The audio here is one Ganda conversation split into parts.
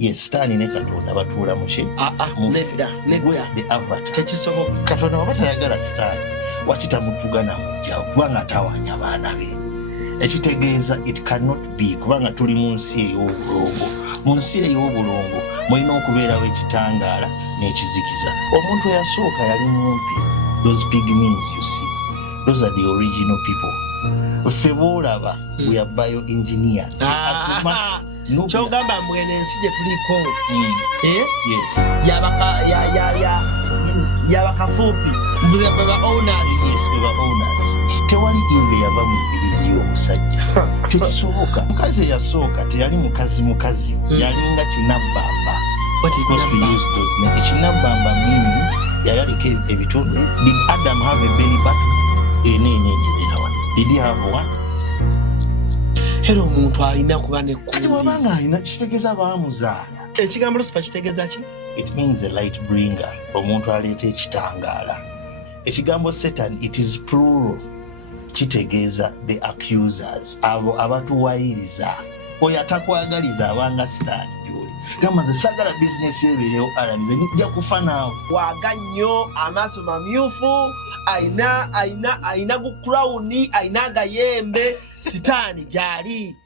Yes, Sitaani ne Katonda batuula mu ki? Nedda. The avatar. Tekisoboka. Katonda waba tayagala Sitaani, wakitamutuga namugjawo kubanga atawaanya baana be. Ekitegeeza it cannot be kubanga tuli mu nsi ey'obulongo. Mu nsi ey'obulongo mulina okubeerawo ekitangaala n'ekizikiza. Omuntu eyasooka yali mumpi. Those pygmies you see, those are the original people. Ffe boolaba we are bioengineers. Kyogamba mwene ensi gye tuliko Yes. Yabakafuupi beba owners. Yes, beba owners. Tewali Eve yava mu mbirizi y'omusajja. Tekisoboka. Mukazi eyasooka teyali mukazi. Yalinga kinabbamba. What is Kinabbamba? Kinabbamba meaning yayaliko ebitundu. Did Adam have a belly button? Did he have one? Era omuntu alina kuba nekkuli. Wabanga alina kitegeeza baamuzaala. Ekigambo Lucifer kitegeeza ki? It means a light bringer. Omuntu aleeta ekitangaala. Ekigambo Satan, it is plural. Kitegeeza the accusers. Abo abatuwayiriza. Oyo atakwagaliza abanga Sitaani gy'oli. Gamba nze sagala bizinesi ebeerewo alanize nijja kufa naawe. Waaga nnyo, amaaso mamyufu, ayina gu crown, ayina agayembe. Sitaani gy'ali.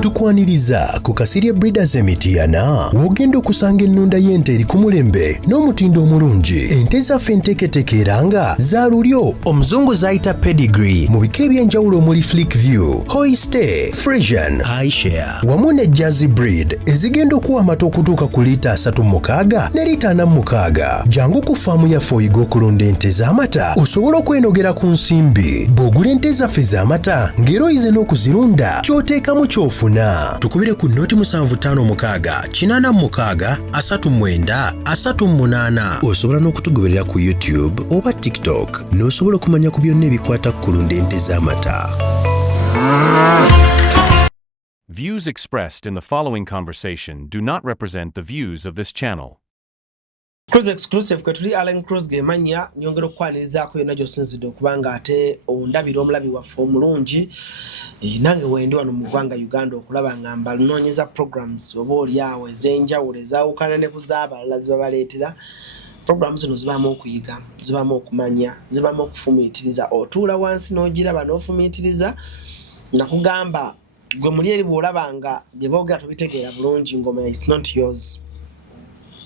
Tukwaniriza ku Kasirye Breeders Emityana wogenda okusanga ennunda y'ente eri ku mulembe n'omutindo omulungi. Ente zaffe enteeketeeke era nga za lulyo omuzungu zayita pedigree mu bika eby'enjawulo omuli Flickview, Holstein, Friesian, Ayrshire wamu ne Jersey breed ezigenda okuwa amata okutuuka ku liita 36 ne liita 46. Jangu ku faamu yaffe oyiga okulunda ente z'amata osobola okwenogera ku nsimbi. Bw'ogula ente zaffe z'amata ng'era oyize n'okuzirunda ky'oteekamu ky'ofuna. Tukubire ku noti 7556 86 39 38. Osobola n'okutugoberera ku YouTube oba TikTok n'osobola okumanya ku byonna ebikwata ku kulunda ente z'amata. Views expressed in the following conversation do not represent the views of this channel. Cruise exclusive kwe tuli Allen Cruz gemanya nyongera okwanirizaako yonna gy'osinzidde okubanga ate ondabira omulabi waffe omulungi. Nange wendi wano mu ggwanga Uganda okulaba nga mbalinoonyeza programs oba oli awo ez'enjawulo ezaawukana ne kuzaabalala ziba baleetera. Programs zino zibaamu okuyiga, zibaamu okumanya, zibaamu okufumiitiriza. Otuula wansi n'ogiraba n'ofumiitiriza. Nakugamba gwe muli eri bw'olaba nga bye boogera tobitegeera bulungi ngoma it's not yours.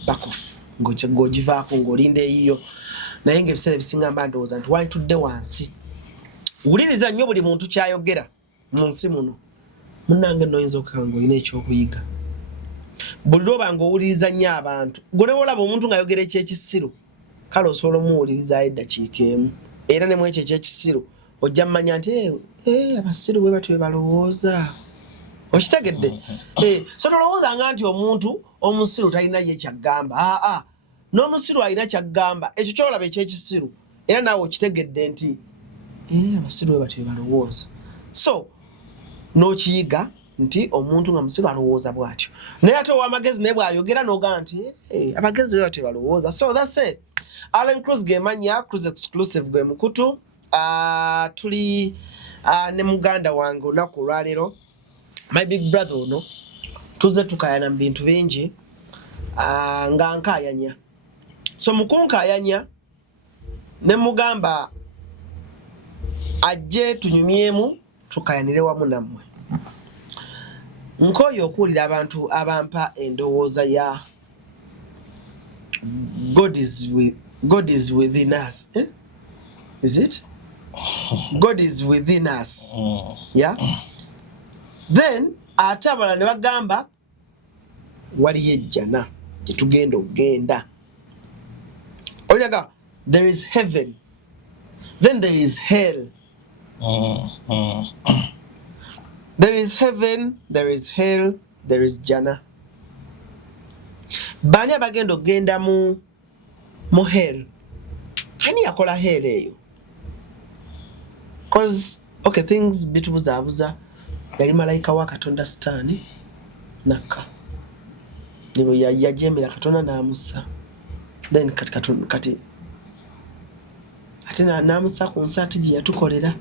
Back off. Ng'ogivaako ng'olinda eyiyo. Naye ng'ebiseera ebisinga mba ndowooza nti wantudde wansi. Wuliriza nnyo buli muntu ky'ayogera mu nsi muno. Munnange nno oyinza okukanga ng'olina ekyokuyiga. Buli lwoba ng'owuliriza nnyo abantu. Gwe ne bw'olaba omuntu ng'ayogera eky'ekisiru, kale osobola omuwulirizaayo eddakiika emu. Era ne mu ekyo eky'ekisiru ojja mmanya nti abasiru bwe batyo bwe balowooza. Okitegedde? So tolowoozanga nti omuntu omusiru talina ye kyagamba. N'omusiru alina kyagamba. Ekyo kyolaba eky'ekisiru. Era naawe okitegedde nti abasiru bwe batyo bwe balowooza. So n'okiyiga nti omuntu nga musiru alowooza bw'atyo. Naye ate ow'amagezi naye bw'ayogera n'ogamba nti abagezi bwe batyo bwe balowooza. So that's it. Allen Cruz gemanya, Cruz exclusive gwe mukutu. Tuli ne muganda wange olunaku olwaleero. My big brother ono tuze tukayana mu bintu bingi nga nkayanya. So mukunkayanya ne mugamba ajje tunyumyemu tukayanire wamu nammwe. Nkoyo okuwulira abantu abampa endowooza ya God is within us. Is it? God is within us. Yeah? Then ate abalala ne bagamba waliyo ejjana gye tugenda okugenda. Olinaga there is heaven, then there is hell. There is heaven, there is hell, there is jana. Bani abagenda okugenda mu hell? Ani yakola hell eyo? Because okay, things bitubuzaabuza. Yali malayika wa Katonda Sitaani nakka. Nibo yajemera Katonda n'amussa. Then kati ate n'amussa ku nsi ati gye yatukolera.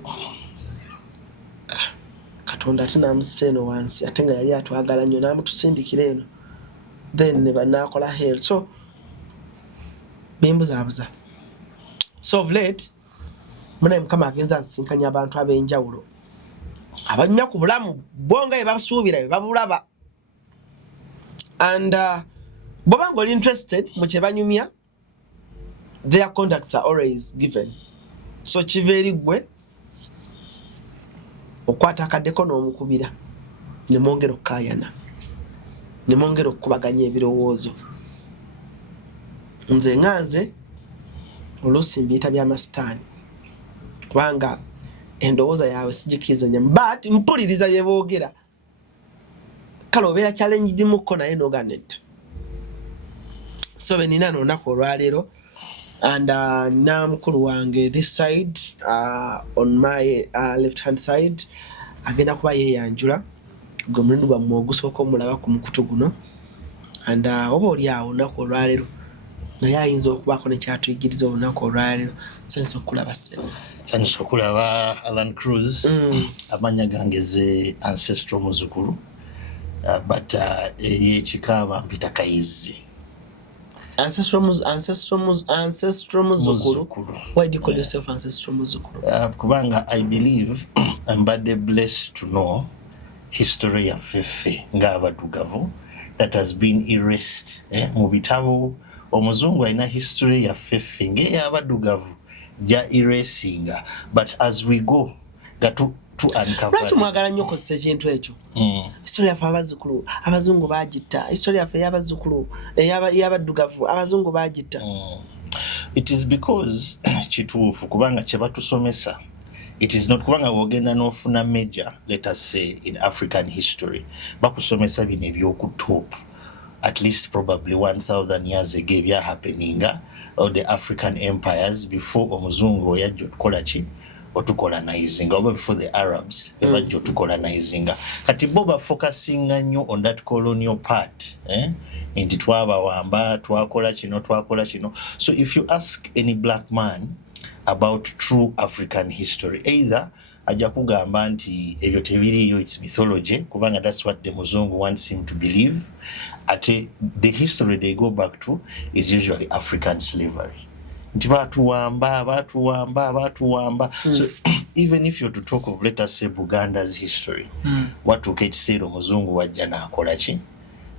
Katonda ate n'amussa eno wansi ate nga yali atwagala nnyo n'amutusindikira eno then ne banaakola hell. So bembuzaabuza. So of late munaye Mukama agenza nsinkanya abantu ab'enjawulo abanyuma ku bulamu bonga bye basuubira bye babulaba, and bw'oba ng'oli interested mu kye banyumya, their contacts are always given. So kiva eri ggwe okwata akaddeko n'omukubira ne mwongera okukaayana ne mwongera okukubaganya ebirowoozo. Nze nganze oluusi mbiyita byamasitaani kubanga endowooza yaabwe sigikirizanya, but mpuliriza bye boogera, kale obeera challenge dimukko naye noga nedda. So benina n'olunaku olwaleero, and nina mukulu wange this side on my left hand side agenda kuba yeeyanjula gwe mulundu gwammwe ogusooka omulaba ku mukutu guno, and oba oli awo olunaku olwaleero naye ayinza okubaako nekyatuyigiriza olunaku olwaleero. Sanyusa okulaba ssebo. Sanyusa okulaba Alan Cruz. Amanya gange ze ancestral muzukulu, but yekikaaba mpita Kayizi. Ancestral muzukulu. Why do you call yourself ancestral muzukulu? Kubanga I believe mbadde blessed to know history ya ffeffe ng'abadugavu that has been erased mu bitabo. Omuzungu alina history ya ffeffe ng'ey'abadugavu ja erasinga, but as we go to uncover. Lwaki mwagala nnyo okozesa ekintu ekyo? History yaffe abazzukulu abazungu bagitta, history yaffe ey'abazzukulu ey'abadugavu abazungu bagitta. It is because kituufu kubanga kye batusomesa, it is not kubanga wogenda n'ofuna major, let us say in African history, bakusomesa bino eby'okutop at least probably 1,000 years ago ebya happeninga or the African empires before omuzungu yajja okukola ki otukolonizing, or before the Arabs bajja otukolonizinga. Kati bo ba focusing nnyo on that colonial part, nti twabawamba twakola kino. So if you ask any black man about true African history, either ajja kugamba nti ebyo tebiriyo, it's mythology, kubanga that's what the muzungu wants him to believe. Ate the history they go back to is usually African slavery. Nti batuwamba. So even if you're to talk of, let us say, Buganda's history, watuuka ekiseera omuzungu wajja n'akola ki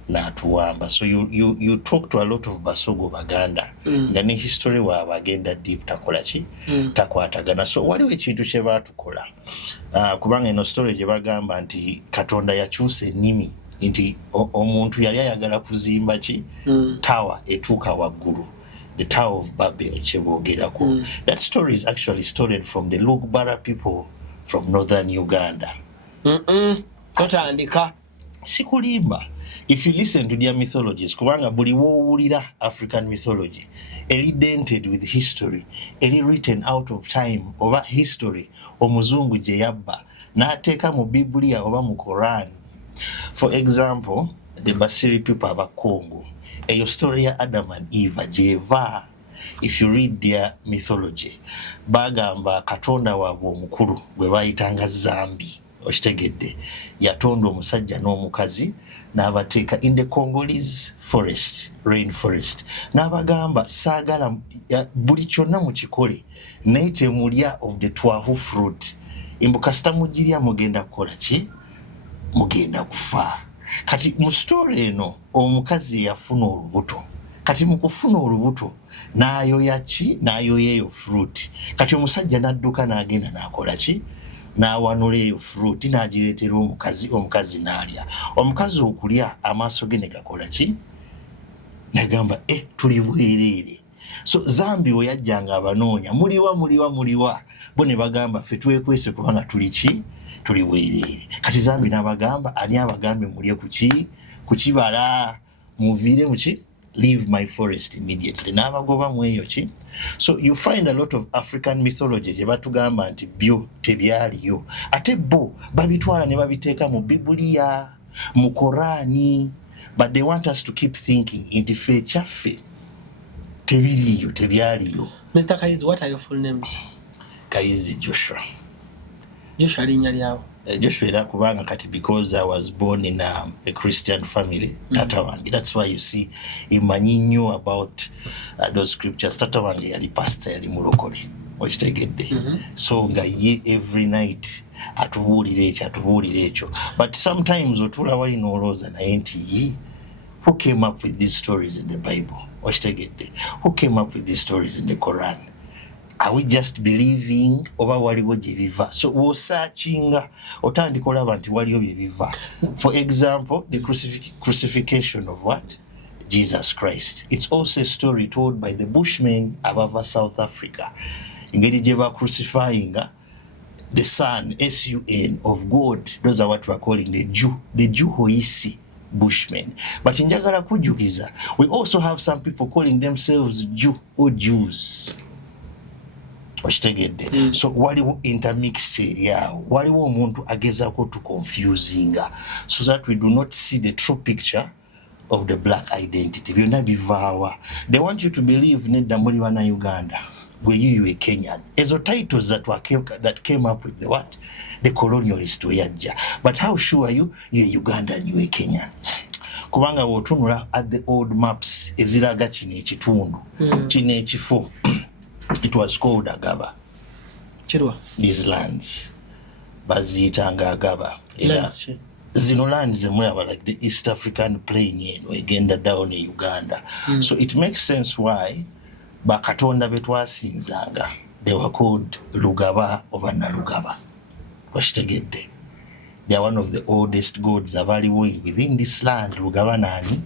n'atuwamba. So you talk to a lot of Basogo Baganda nga ne history waabwe agenda deep takola ki takwatagana. So waliwo ekintu kye baatukola, kubanga eno story gye bagamba nti Katonda yakyusa ennimi nti omuntu yali ayagala kuzimba ki tower etuuka waggulu, the Tower of Babel kyeboogerako. That story is actually stolen from the Lugbara people from northern Uganda. Totandika sikulimba. If you listen to their mythologies, kubanga buli woowulira African mythology eri dented with history, eri written out of time oba history omuzungu gye yabba n'ateeka mu Biblia oba mu Quran. For example, the Basiri people aba Congo, eyo story ya Adam and Eve gyeva. If you read their mythology, bagamba Katonda waabwe omukulu gwe bayitanga Zambi, okitegedde, yatonda omusajja n'omukazi n'abateeka in the Congolese forest, rainforest, n'abagamba saagala buli kyonna mukikole naye temulya of the twahu fruit, imbukasita mugirya mugenda kukola ki? Mugenda kufa. Kati mu story eno omukazi yafuna olubuto, kati mu kufuna olubuto n'ayoya ki? N'ayoya eyo fruit. Kati omusajja n'adduka n'agenda n'akola ki? N'awanula eyo fruit n'agireetera omukazi, omukazi n'alya. Omukazi okulya amaaso ge ne gakola ki? N'agamba tuli bwereere. So Zambi we yajjanga abanoonya muliwa bo ne bagamba ffe twekwese kubanga tuli ki? Tuli bwereere. Kati Zambi n'abagamba ani abagambe mulye ku kibala muviire mu ki? Leave my forest immediately. N'abagoba mu eyo ki? So you find a lot of African mythology gye batugamba nti byo tebyaliyo, ate bo babitwala ne babiteeka mu Biblia, mu Korani, but they want us to keep thinking nti ffe kyaffe tebiriyo tebyaliyo. Mr. Kayizi, what are your full names? Kayizi Joshua. Joshua linnya lyawo? Joshua era kubanga kati because I was born in a Christian family, tata wange, that's why you see imanyi nnyo about those scriptures. Tata wange yali pastor, yali mulokole, okitegedde. So nga ye every night atubuulira ekyo. But sometimes otula wali n'olowooza naye nti who came up with these stories in the Bible? Okitegedde. Who came up with these stories in the Quran? Are we just believing oba waliwo gye biva? So wosachinga otandika olaba nti waliwo bye biva. For example, the crucifixion of what? Jesus Christ. It's also a story told by the Bushmen abava South Africa. Engeri gye ba crucifyinga the Son, S-U-N, of God. Those are what we're calling the Juhoisi Bushmen. But in njagala kujjukiza, we also have some people calling themselves Jew or Jews. So waliwo intermixture yawo, waliwo omuntu agezaako to confusinga so that we do not see the true picture of the black identity. Byonna bivaawa. They want you to believe nedda muli bana Uganda where you were Kenyan. Ezo titles that came up with the what? The colonialist weyajja. But how sure are you're Ugandan, you were Kenyan? Kubanga wotunula at the old maps eziraga kino ekitundu kino ekifo. It was called Agaba. Chirwa. These lands. Bazitanga Agaba. Zino lands zemwe like the East African plain egenda down in Uganda. So it makes sense why bakatonda betwasinzanga they were called Lugaba oba Nalugaba. Washitegedde. They are one of the oldest gods abaliwo within this land. Lugaba nani?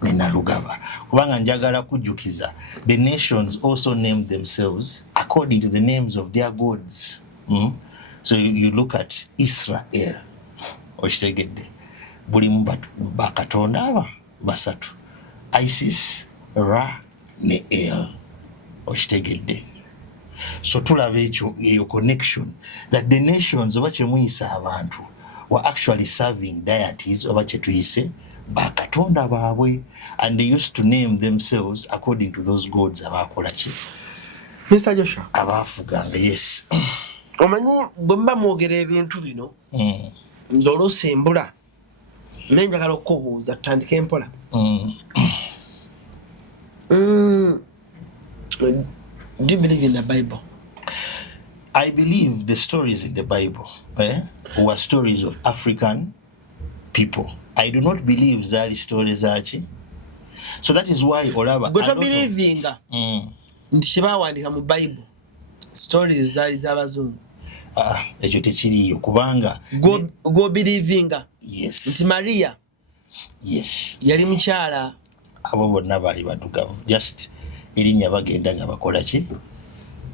Nina Lugaba. Kubanga njagala kujjukiza, the nations also named themselves according to the names of their gods. So you look at Israel. Okitegedde. Buli bakatonda aba basatu. Isis, Ra, ne El. Okitegedde. So tulaba eyo connection that the nations oba kyemuyisa abantu were actually serving deities oba kyetuyise bakatonda baabwe, and they used to name themselves according to those gods abakola ki. Mr. Joshua, abafuganga. Yes. Omanyi bwe mba mwogera ebintu bino nze olusembula naye njagala okubuuza tutandike empola. Do you believe in the Bible? I believe the stories in the Bible were stories of African people. I do not believe zali stories achi. So that is why olaba Go to believing nti kyebawandiika mu Bible stories zali z'abazungu. Ekyo tekiriyo kubanga go believing. Yes. Nti Maria. Yes. Yali mukyala. Abo bonna bali baddugavu. Just erinnya bagenda nga bakola ki?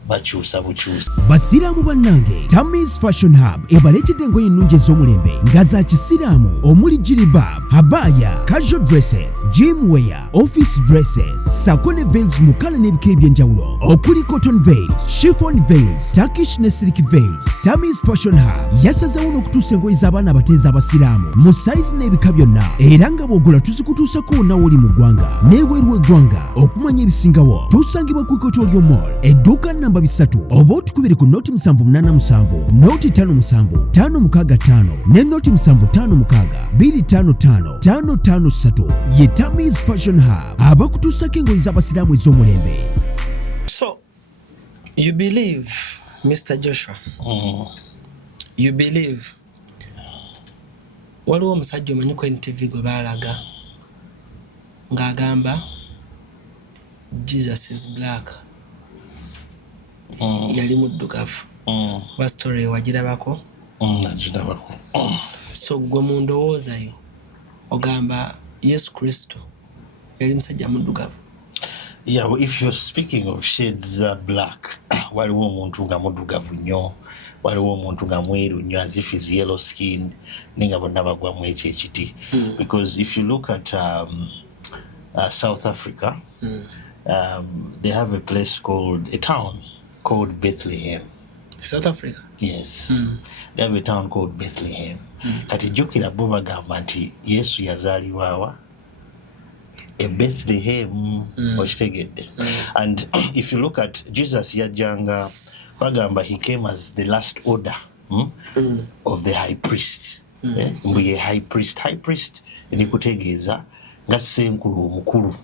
Bakyusa bukyusa. Basiraamu bannange, Tammy's Fashion Hub ebaleetedde engoye ennungi ez'omulembe nga za kisiraamu omuli jilbab, habaya, casual dresses, gym wear, office dresses, sako ne veils mu kkala n'ebika eby'enjawulo okuli cotton veils, chiffon veils, Turkish ne silk veils. Tammy's Fashion Hub yasazeewo n'okutuusa engoye z'abaana abateezi abasiraamu mu sayizi n'ebika byonna, era nga bw'ogula tuzikutuusako wonna w'oli mu ggwanga n'ebweru w'eggwanga. Okumanya ebisingawo tusangibwa ku Equatorial Mall, edduuka namba 3 oba otukubire ku noti 787 noti 57 565 ne noti 756 255 553 ye Tammy's Fashion Hub abakutuusako engoye z'abasiraamu ez'omulembe. So you believe, Mr. Joshua, you believe waliwo omusajja omanyi ku NTV gwe baalaga ng'agamba Jesus is black. Yali muddugavu. Ba story wagirabako? Nagirabako. So gwe mu ndowoozayo ogamba Yesu Kristo yali musajja muddugavu. Yeah, well, if you're speaking of shades black, waliwo omuntu nga muddugavu nnyo, waliwo omuntu nga mweru nnyo as if he's yellow skinned, ninga bonna bagwamu ekyo ekiti. Because if you look at South Africa, they have a place called, a town called Bethlehem. South Africa? Yes. They have a town called Bethlehem. Kati jjukira bo bagamba nti Yesu yazaalibwa a Bethlehem, okitegedde. And if you look at Jesus yajjanga bagamba he came as the last order of the high priest. Mbu ye high priest ni kutegeeza nga senkulu omukulu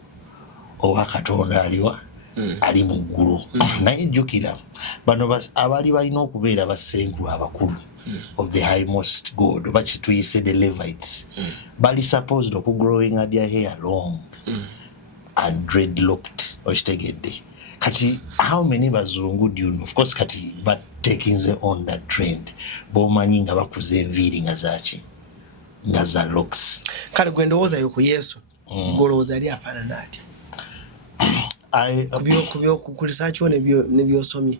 oba Katonda aliwa ali mu ggulu. Naye jjukira bano abali balina okubeera basenkulu abakulu of the highmost God oba kituyise the Levites bali supposed okugrowing their hair long and dreadlocked okitegedde. Kati how many bazungu do you know? Of course kati but taking on that trend bomanyi nga bakuze enviiri nga zaki nga za locks. Kale gwe ndowooza yo ku Yesu golowooza ali afaanana ati ku research nebyosomye.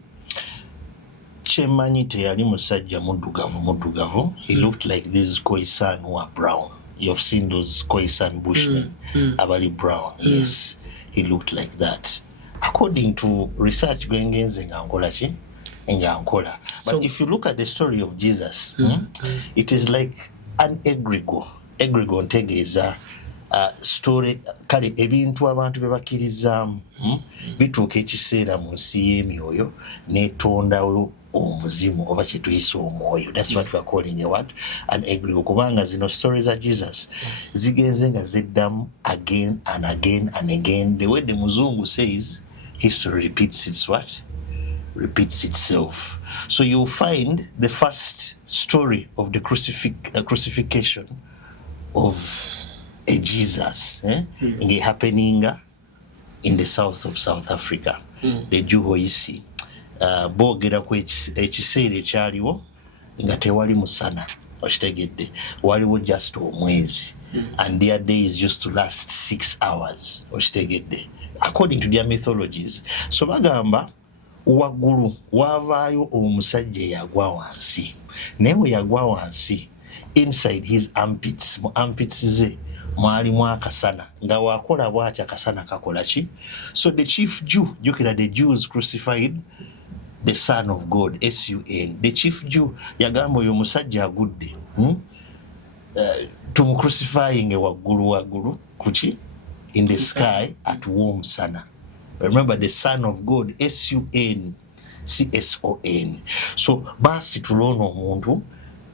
Kyemanyi teyali musajja muddugavu. He looked like these Khoisan who are brown. You've seen those Khoisan bushmen abali brown. Yes, he looked like that according to research gwengenze nga nkola. But if you look at the story of Jesus, it is like an egregore ntegeeza story kale ebintu abantu bebakkirizaamu bituuka ekiseera mu nsi y'emyoyo netondawo omuzimu oba kyetuyise omwoyo. That's what we are calling an egregore, kubanga zino stories za Jesus zigenze nga ziddamu again and again and again. The way the Muzungu says history repeats itself. So you'll find the first story of the crucifixion of a Jesus happening in the south of South Africa, the Juhoisi. Boogera ku ekiseera ekyaliwo nga tewali musana okitegedde, waliwo just omwezi, and their days used to last 6 hours okitegedde according to their mythologies. So bagamba waggulu wavaayo omusajja eyagwa wansi, naye we yagwa wansi inside his armpits, mu armpits ze mwalimu akasana, nga wakola bw'ati akasana kakola ki? So the chief Jew, jukira the Jews crucified the Son of God, S-U-N. The chief Jew yagamba oyo musajja agudde tumucrucifying waggulu kuki in the sky at warm sana. Remember the Son of God, S-U-N C-S-O-N. So basi tulona omuntu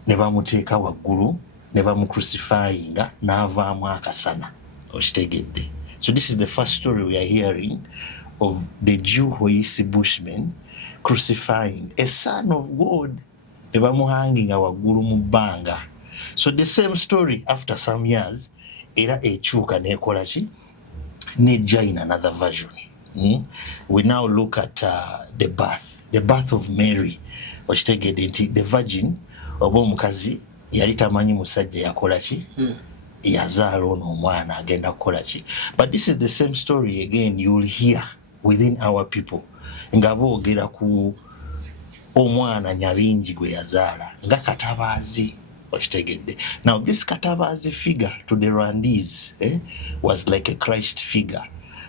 ne bamuteeka waggulu ne bamucrucifyinga n'avaamu akasana okitegedde. So this is the first story we are hearing of the Juhoisi bushmen crucifying a Son of God ne bamuhanginga waggulu mu bbanga. So the same story after some years era ekyuka nekola ki nejja in another version. We now look at the birth of Mary okitegedde nti the virgin oba omukazi yali tamanyi musajja yakola ki yazaala ono omwana agenda kukola ki. But this is the same story again you will hear within our people nga boogera ku omwana nyabingi gwe yazaala nga katabaazi okitegedde. Now this katabaazi figure to the Rwandese was like a Christ figure,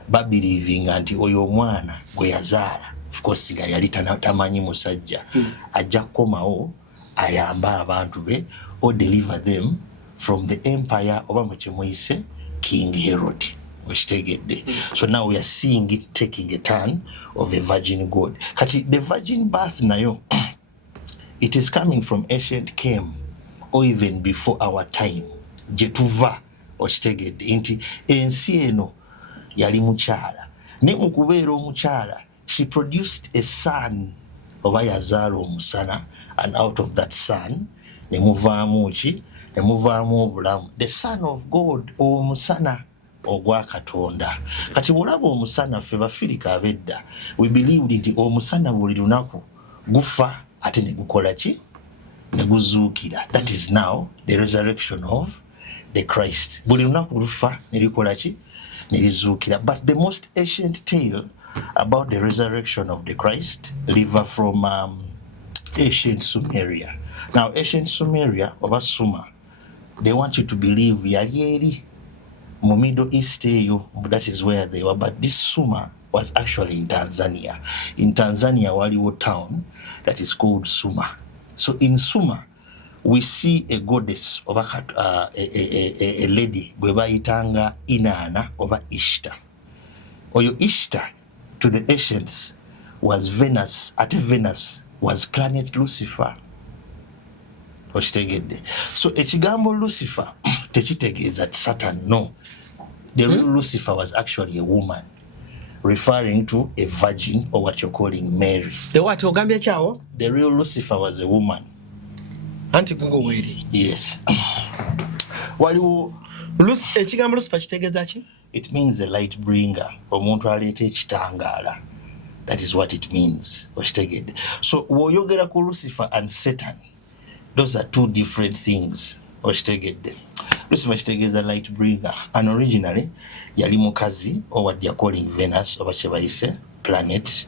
babelieving nti oyo omwana gwe yazaala of course nga yali tamanyi musajja ajja kukomawo ayamba abantu be or deliver them from the empire oba mukimuyise King Herod okitegedde. So now we are seeing it taking a turn of a virgin God. Kati the virgin birth nayo it is coming from ancient Chem or even before our time jetuva okitegedde nti ensi eno yali mukyala ne mukubeera omukyala she produced a son oba yazaala omusana, and out of that son ne muvaamu ki ne muvaamu obulamu, the Son of God omusana ogwa Katonda. Kati bwolaba omusana ffe bafirika abedda we believed nti omusana buli lunaku gufa ate ne gukola ki ne guzuukira. That is now the resurrection of the Christ. Buli lunaku lufa ne likola ki ne lizuukira. But the most ancient tale about the resurrection of the Christ live from ancient Sumeria. Now ancient Sumeria oba Sumer, they want you to believe yali eri mu Middle East eyo, that is where they were. But this Sumer was actually in Tanzania. In Tanzania waliwo town that is called Sumer. So in Sumer we see a goddess oba a lady bwe bayitanga Inanna oba Ishtar. Oyo Ishtar to the ancients was Venus. At Venus was planet Lucifer. Oshitegedde. So ekigambo Lucifer tekitegeeza Satan, no. The real Lucifer was actually a woman, referring to a virgin, or what you're calling Mary. The what ogambye chawo? The real Lucifer was a woman. Anti Google weri. Yes. Waliwo ekigambo Lucifer kitegeeza ki? It means the light bringer. Omuntu aleeta ekitangaala. That is what it means. Oshitegedde. So woyogera ku Lucifer and Satan, those are two different things. Oshitegedde. Lucifer kitegeeza light bringer, and originally yali mukazi, or what they are calling Venus, oba kye bayise planet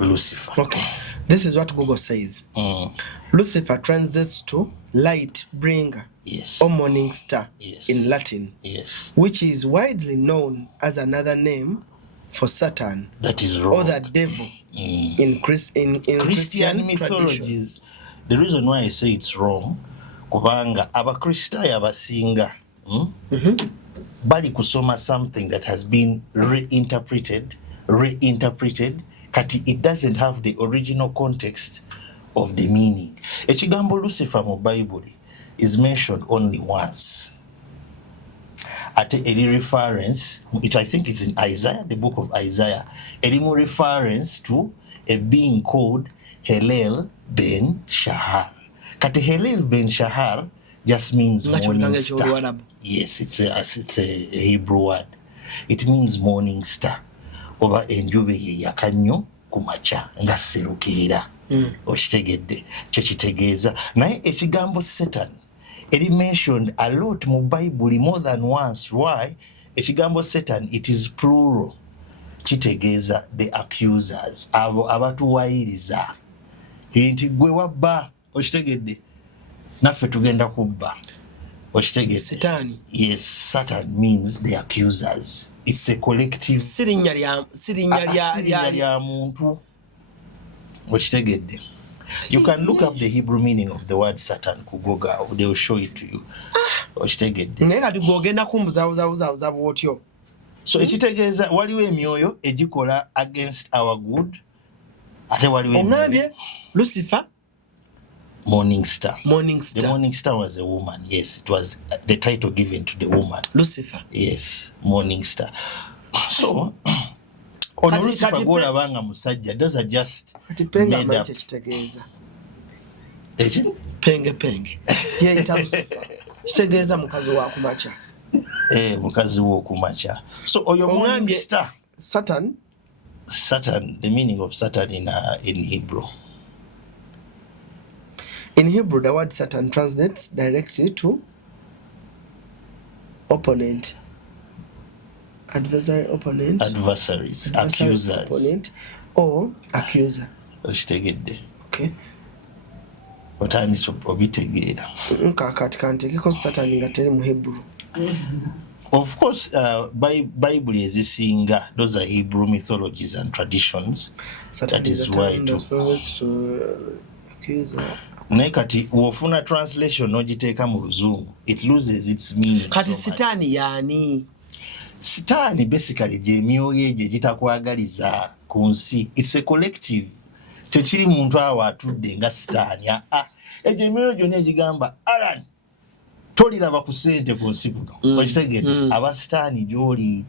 Lucifer. Okay, this is what Google says. Lucifer translates to light bringer, yes, or morning star, yes, in Latin, yes, which is widely known as another name for Satan. That is wrong. Or the devil in Christian mythologies. The reason why I say it's wrong, kubanga abakristaayo abasinga bali kusoma something that has been reinterpreted, kati it doesn't have the original context of the meaning. Ekigambo Lucifer mu Bible is mentioned only once. At a reference, I think it's in Isaiah, the book of Isaiah, a reference to a being called Helel ben Shahar. Kati Helel ben Shahar just means morning star. Yes, it's a Hebrew word. It means morning star. Oba enjube ye yakanyo kumacha nga serukeera. Oshitegedde kyekitegeeza. Naye ekigambo Satan it is mentioned a lot mu Bible more than once. Why? Ekigambo Satan, it is plural. Kitegeeza the accusers, abo abatuwayiriza. Nti gwe wabba, oshitegedde. Naffe tugenda kubba. Oshitegedde. Satan. Yes, Satan means the accusers. It's a collective. Sirinya lya muntu. Oshitegedde. You can look up the Hebrew meaning of the word Satan ku Google. They will show it to you. Oshitegedde. Naye kati gwogenda kumbuzabuza bwotyo. So ekitegeeza waliwo emyoyo egikola against our good. Ate waliwo emyoyo. Lucifer. Morning star. Morning star. The morning star was a woman. Yes, it was the title given to the woman. Lucifer. Yes, morning star. So ono Lucifer gwolabanga musajja, those are just made up. Penge. Yeyita Lucifer. Kitegeeza mukazi wa kumacha. Mukazi wo kumacha. So oyo morning star. Satan, the meaning of Satan in Hebrew. In Hebrew, the word Satan translates directly to opponent, adversaries, accusers, opponent, or accuser. Oshitegedde. Okay. Otandise obitegeera. Nkakati kantekeko Satan nga teri mu Hebrew. Of course, Bible ezisinga, those are Hebrew mythologies and traditions. Satan that is why to accuser. Naye kati wofuna translation n'ogiteeka mu Luzungu, it loses its meaning. Kati Sitaani yaani? Sitaani basically gy'emyoyo egyo egitakwagaliza ku nsi. It's a collective. Tekiri muntu awo atudde nga Sitaani. Egyo emyoyo gyonna egigamba Alan toliraba ku ssente ku nsi kuno. Okitegedde? Aba Sitaani gy'oli.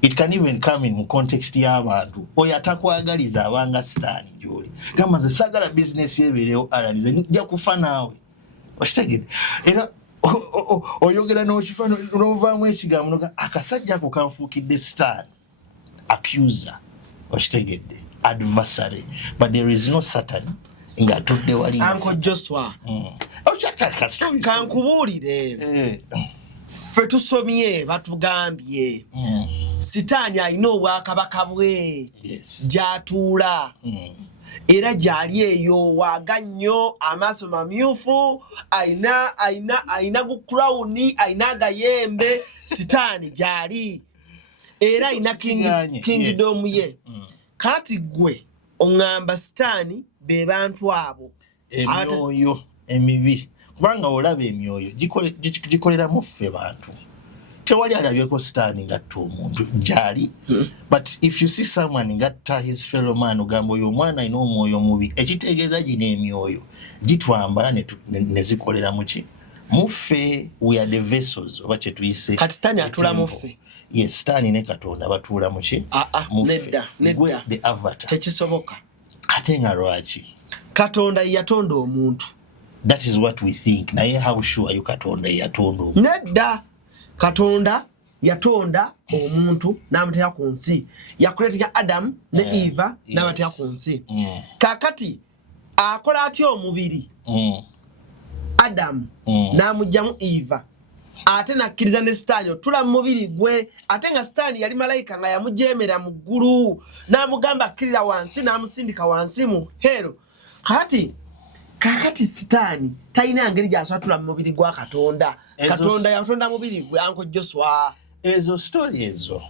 It can even come in context y'abantu. Oyo atakwagaliza abanga Sitaani gy'oli. Gamba nze saagala business yebeerewo Alan, nze nja kufa naawe. Okitegedde? Era oyogera n'ovaamu ekigambo noga akasajja ako kanfuukidde Sitaani. Accuser. Okitegedde? Adversary. But there is no Satan nga atudde wali. Uncle Joshua. Kankubuulire. Ffe tusomye batugambye. Sitaani alina obwakabaka bwe. Yes. Gy'atuula. Era gy'ali eyo waaga nnyo, amaaso mamyufu, ayina gu crown, ayina agayembe. Sitaani gy'ali. Era ayina kingdom ye. Kati gwe oŋŋamba Sitaani be bantu abo. Emyoyo emibi. Kubanga olaba emyoyo gikoleramu ffe bantu. tewali alabyeko sitaani ngatta omuntu gyali but if you see someone ngatta his fellow man ogamba oyo omwana alina omwoyo mubi ekitegeeza gino emyoyo gitwambala ne zikolera muki muffe we are the vessels oba kyetuyise kati sitaani atula muffe yes sitaani ne katonda batuula muki nedda the avatar tekisoboka ate nga lwaki katonda yatonda omuntu that is what we think naye how sure you katonda yatonda omuntu nedda katonda yatonda omuntu n'amuteeka ku nsi yakuleetera Adam ne Eva n'abateeka ku nsi kakati akola atya omubiri Adam n'amugyamu Eva ate nakkiriza ne sitaani otula mu mubiri gwe ate nga sitaani yali malayika nga yamujeemera mu ggulu n'amugamba akkirira wansi n'amusindika wansi mu hero kakati sitaani talina ngeri gy'asatula mu mubiri gwa katonda katonda yatonda mubiri gwe Uncle Joshua ezo story ezo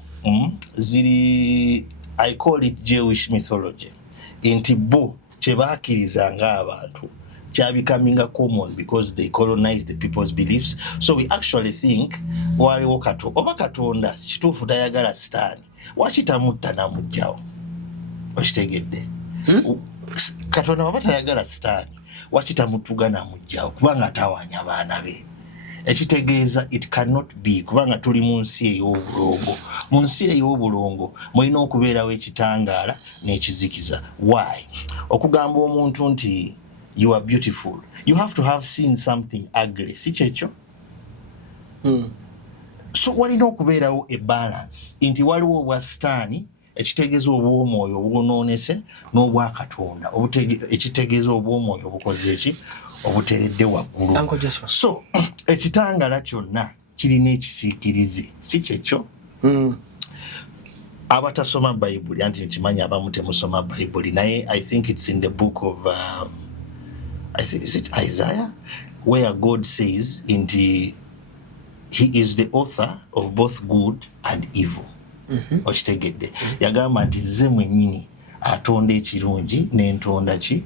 ziri I call it Jewish mythology nti bo kyebakkirizanga abantu kya becoming common because they colonized the people's beliefs so we actually think waliwo oba katonda kituufu tayagala sitaani wakitamutta namugjawo okitegedde katonda waba tayagala sitaani wakitamutuga namugjawo kubanga tawanya baana be ekitegeeza it cannot be kubanga tuli mu nsi ey'obulongo mu nsi ey'obulongo mulina okubeerawo ekitangaala n'ekizikiza why okugamba omuntu nti you are beautiful you have to have seen something ugly si kyekyo so walina okubeerawo a balance nti waliwo obwa sitaani ekitegeeza obw'omwoyo obwonoonese n'obwa katonda ekitegeeza obw'omwoyo obukoze eki obuteredde waggulu so ekitangala kyonna kirina ekisiikirize si kyekyo abatasoma bayibuli anti nkimanyi abamu temusoma bayibuli naye I think it's in the book of I think is it Isaiah where God says he is the author of both good and evil okitegedde yagamba nti ze mwennyini atonda ekirungi n'entonda ki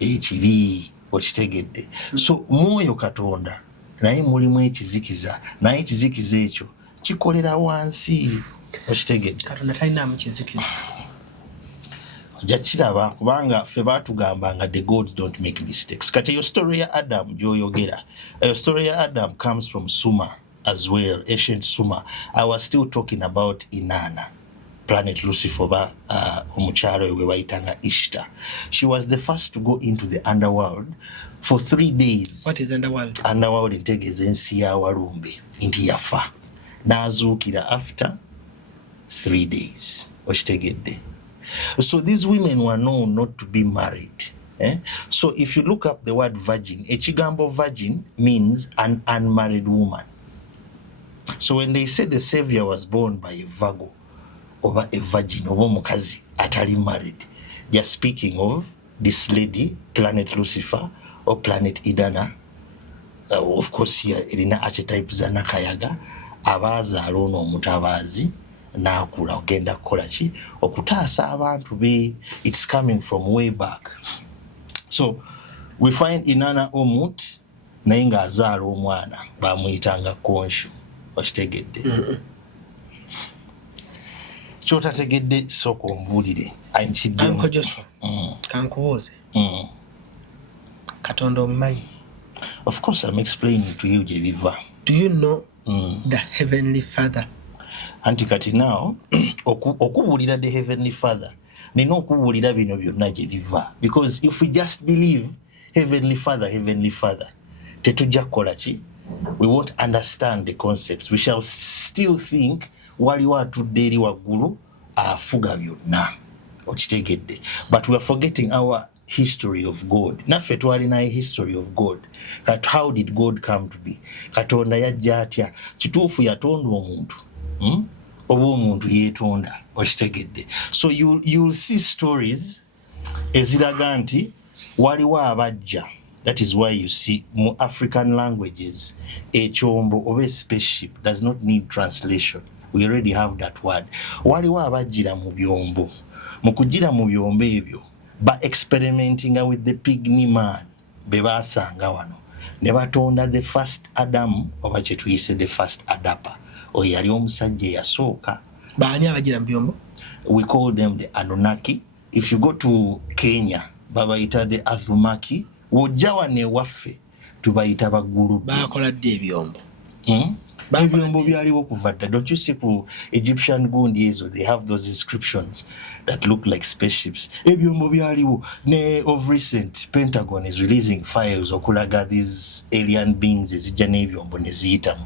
ekibi okitegedde so mwoyo katonda naye mulimu ekizikiza naye ekizikiza ekyo kikolera wansi okitegedde katonda talinaamu kizikiza ojja kiraba kubanga ffe baatugambanga the gods don't make mistakes kati eyo story ya Adam gy'oyogera eyo story ya Adam comes from Sumer as well ancient Sumer I was still talking about Inanna planet Lucifer omukyalo we bayitanga Ishtar she was the first to go into the underworld for 3 days what is underworld ntegeeza ensi ya walumbe nti yafa n'azuukira after 3 days okitegedde so these women were known not to be married so if you look up the word virgin ekigambo virgin means an unmarried woman so when they say the savior was born by a virgo oba a virgin oba omukazi atali married they are speaking of this lady planet Lucifer or planet Idana of course here erina archetypes za nakayaga abazaala ono omutabaazi n'akula ogenda kukola ki okutaasa abantu be it's coming from way back so we find Inanna Omut naye ng'azaala omwana bamuyitanga Konshu okitegedde kyotategedde sooka ombuulire Uncle Joshua kankubuuze katonda omumanyi of course I'm explaining to you gye biva do you know the heavenly father anti kati now okubuulira the heavenly father nina okubuulira bino byonna gye biva because if we just believe heavenly father tetujja kukola ki we won't understand the concepts we shall still think waliwo atudde eri waggulu afuga byonna okitegedde but we are forgetting our history of God naffe twalina history of God kat how did God come to be katonda yajja atya kituufu yatonda omuntu oba omuntu yeetonda okitegedde so you'll see stories eziraga nti waliwo abajja that is why you see mu African languages ekyombo oba spaceship does not need translation we already have that word waliwo abajjira mu byombo mu kugira mu byombo ebyo ba experimenting with the pygmy man be baasanga wano ne batonda the first Adam oba kye tuyise the first Adapa oyo yali omusajja eyasooka. Baani abagira mu byombo? We call them the Anunnaki. If you go to Kenya, babayita the Athumaki. Wojja wano ewaffe tubayita bagguludde. Baakola dde ebyombo. Ebyombo byaliwo kuva dda. Don't you see ku Egyptian gundi ezo, they have those inscriptions that look like spaceships. Ebyombo byaliwo. Ne of recent, Pentagon is releasing files okulaga these alien beings ezijja n'ebyombo ne ziyita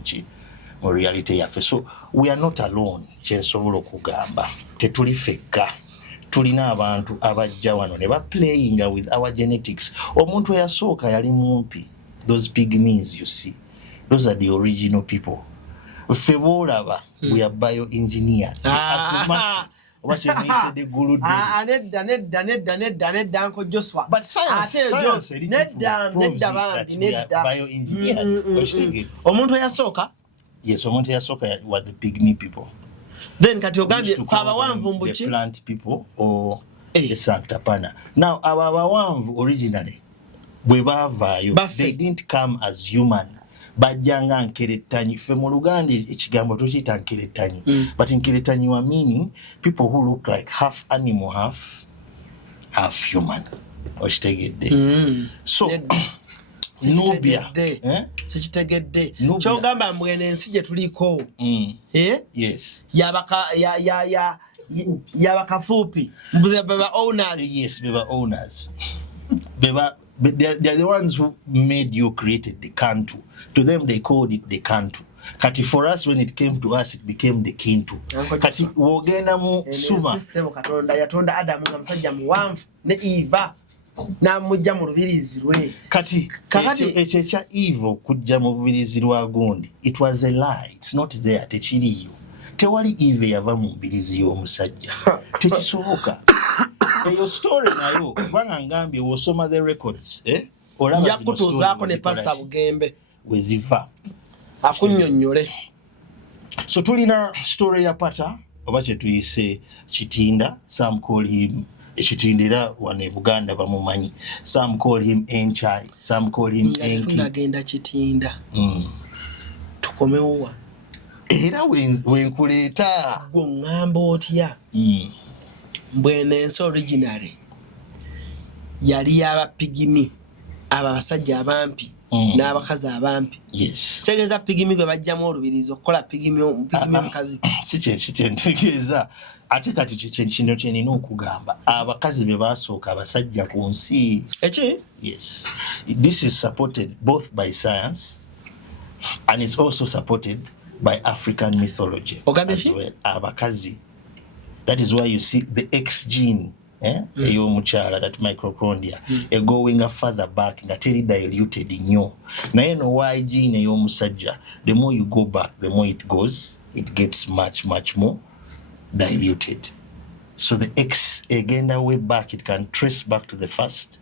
mu reality yaffe. So we are not alone. Kyensobola okugamba tetuli fekka. Tulina abantu abajja wano ne ba playing with our genetics. Omuntu eyasooka yali mumpi. Those pygmies you see, those are the original people. Feboolaba we are bioengineers. Nedda Uncle Joshua. But science nedda bioengineered. Omuntu eyasooka? Yes, omuntu eyasooka were the pygmy people. Then kati ogambye abawanvu mbuki? The plant people or the Sanctapana. Now our abawanvu originally bwe baavaayo, they didn't come as human. Bajjanga nkerettanyi. Ffe mu Luganda ekigambo tukiyita nkerettanyi. But nkerettanyi wa meaning people who look like half animal, half human. Okitegedde. So Nubia. Sikitegedde. Kyogamba mbwene ensi gye tuliko. Yes. Yabakafuupi. Beba owners. Yes, beba owners. But they're the ones who made you, created the Kantu. To them, they called it the Kantu. Kati for us, when it came to us, it became the Kintu. Kati wogenda mu suma. Sisebo Katonda yatonda Adamu nga musajja muwanvu ne Eva n'amujja mu lubirizi lwe. Kati ekyo ekya Eva kujja mu lubirizi lwa gundi. It was a lie. It's not there. Tekiriyo. Tewali Eva yava mu mbirizi y'omusajja. Tekisoboka. Eyo story nayo kubanga ngambye wosoma the records yakutuuzaako ne Pastor Bugembe weziva akunnyonnyole. So tulina story ya Pata oba kye tuyise Kitinda. Some call him Ekitindira wano e Buganda bamumanyi. Some call him Enchai, some call him Enki. Tunagenda Kitinda. Tukomewo era wenkuleeta gwe ngamba otya? Mbwene ensi originally yali y'abapigimi, abo abasajja abampi n'abakazi abampi. Yes. Kitegeeza pigimi gwe bajjamu olubirizi okukola pigimi omukazi. Si kyentegeeza. Ate kati kino kye nina okugamba abakazi be baasooka abasajja ku nsi. Eki? Yes. This is supported both by science and it's also supported by African mythology as well. Abakazi. That is why you see the X gene, eyomukyala, that mitochondria, going further back nga teri diluted nnyo. Naye no Y gene eyomusajja, the more you go back, the more it gets much more diluted. So the X egenda way back, it can trace back to the first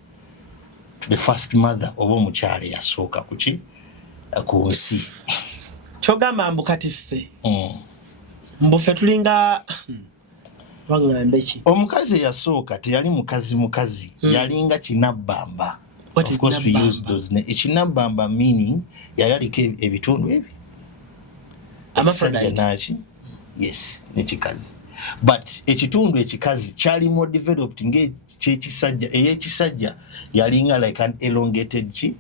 mother oba omukyala yasooka ku nsi. Kyogamba mbu kati ffe mbufe tulinga bagambe ki? Omukazi eyasooka teyali mukazi yalinga kinabbamba. Of course we use those names. Ekinabbamba meaning yali aliko ebitundu ebi Hermaphrodite. Yes, nekikazi. But ekitundu ekikazi kyali more developed ng'ekyekisajja. Ey'ekisajja yalinga like an elongated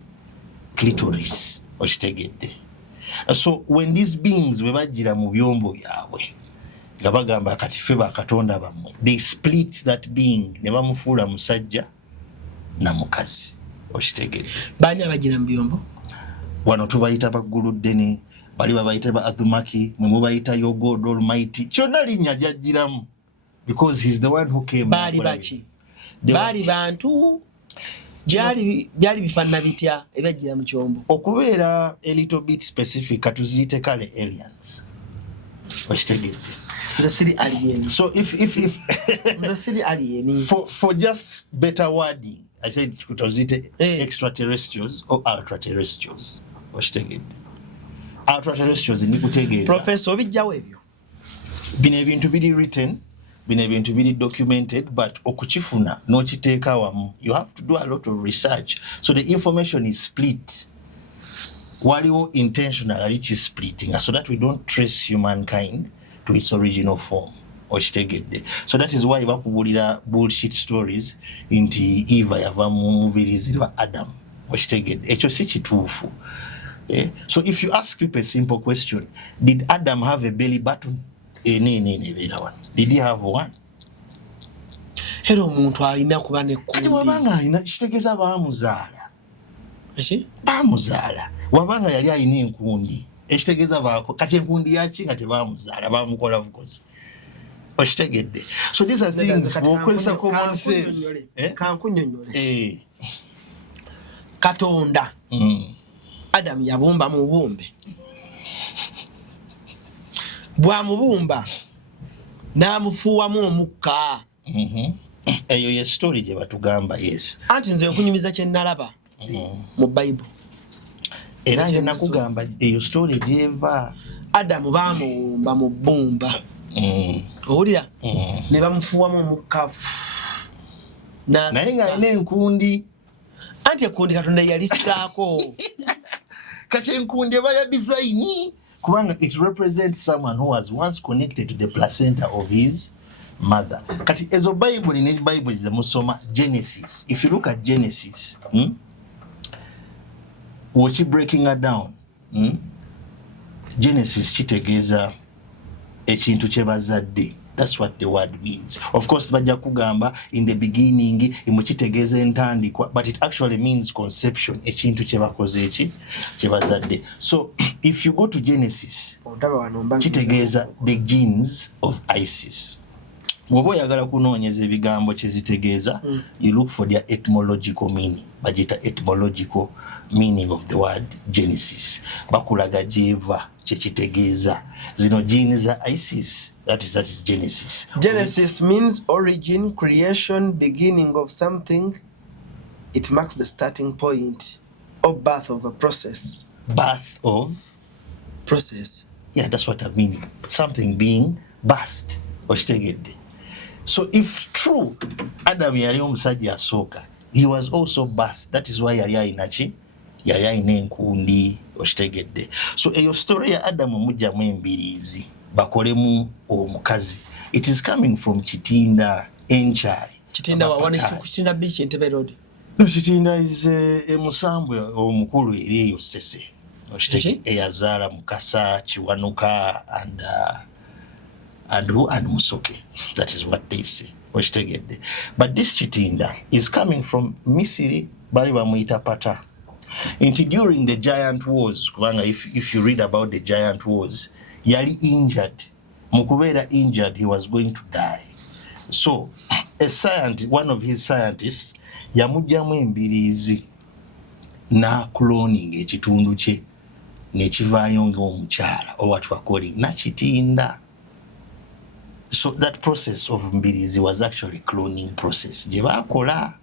clitoris. Okitegedde. So when these beings we bajira mu byombo byabwe nga bagamba kati ffe bakatonda bammwe, they split that being ne bamufuula musajja na mukazi. Okitegedde. Baani abajira mu byombo? Wano tubayita bagguluddene, bali babayita ba Athumaki, mwe mubayita yo God Almighty. Kyonna linnya lyajjiramu because he's the one who came. Baali baki? Baali bantu? Byali bifaanana bitya ebyajjira mu kyombo? Okubeera a little bit specific katuziyite kale aliens. Okitegedde. Nze siri alien. So if nze siri alien. For just better wording, I said kutuziyite extraterrestrials or ultraterrestrials. Okitegedde. Ultraterrestrials ndi kutegeeza. Professor obijjawo ebyo. Bino ebintu biri written, bino ebintu biri documented, but okukifuna n'okiteeka wamu, you have to do a lot of research. So the information is split waliwo intentionally splitting so that we don't trace humankind to its original form. So that is why bakubulira bullshit stories inti Eva yava mu mubirizi wa Adam. Ekyo si kituufu. So if you ask people a simple question, did Adam have a belly button? Did he have one? Hello muntu alina kuba ne kundi. Kati wabanga alina kitegeeza baamuzaala. Echi? Baamuzaala. Wabanga yali alina enkundi. Ekitegeeza baako kati enkundi yaki nga tebaamuzaala baamukola bukozi. Oshitegedde. So these are things wokwesa common sense. Kankunyonyole. Katonda. Adam yabumba mu bumbe. Bwamubumba n'amufuuwamu omukka. Eyo ye story gye batugamba, yes. Anti nze okunyumiza kye nalaba mu Bible. Era nge nakugamba eyo story gyeva Adamu baamuwumba mu bbumba. Owulira? Ne bamufuuwamu omukka. Naye nga alina enkundi. Anti enkundi Katonda yalissaako. Kati enkundi eba ya design. Kubanga it represents someone who was once connected to the placenta of his mother. Kati ezo Bible ne Bible ze musoma Genesis. If you look at Genesis, watch it breaking it down. Genesis kitegeeza ekintu kye bazadde. That's what the word means. Of course, bajja kugamba in the beginning imukitegeeza entandikwa, but it actually means conception. Ekintu kye bakoze eki kye bazadde. So if you go to Genesis, kitegeeza the genes of Isis. Bw'oba oyagala kunoonyeza ebigambo kye zitegeeza, you look for their etymological meaning. Bagita etymological meaning of the word Genesis. Bakulaga jeva kye kitegeeza. Zino genes za Isis. That is Genesis. Genesis means origin, creation, beginning of something. It marks the starting point or birth of a process. Birth of process. Yeah, that's what I mean. Something being birthed. So if true, Adam yali omusajja asooka, he was also birthed. That is why yali ayina enkundi oshitegedde. So eyo story ya Adam mujjamu embiriizi bakolemu omukazi. It is coming from Chitinda Enchai. Chitinda wawani Chitinda beach in Entebbe Road. No, Chitinda is Musambwe omukulu eri eyo Sese. Eyazaala Mukasa, Chiwanuka and Musoke. That is what they say. But this Chitinda is coming from Misiri, bali bamuyita Pata. During the giant wars, if you read about the giant wars, yali injured. Mukubera injured, he was going to die. So, a scientist, one of his scientists, yamujjamu embiriizi na cloning ekitundu kye nekivaayo ng'omukyala, or what we're calling na Chitinda. So that process of mbiriizi was actually cloning process. Gye baakola.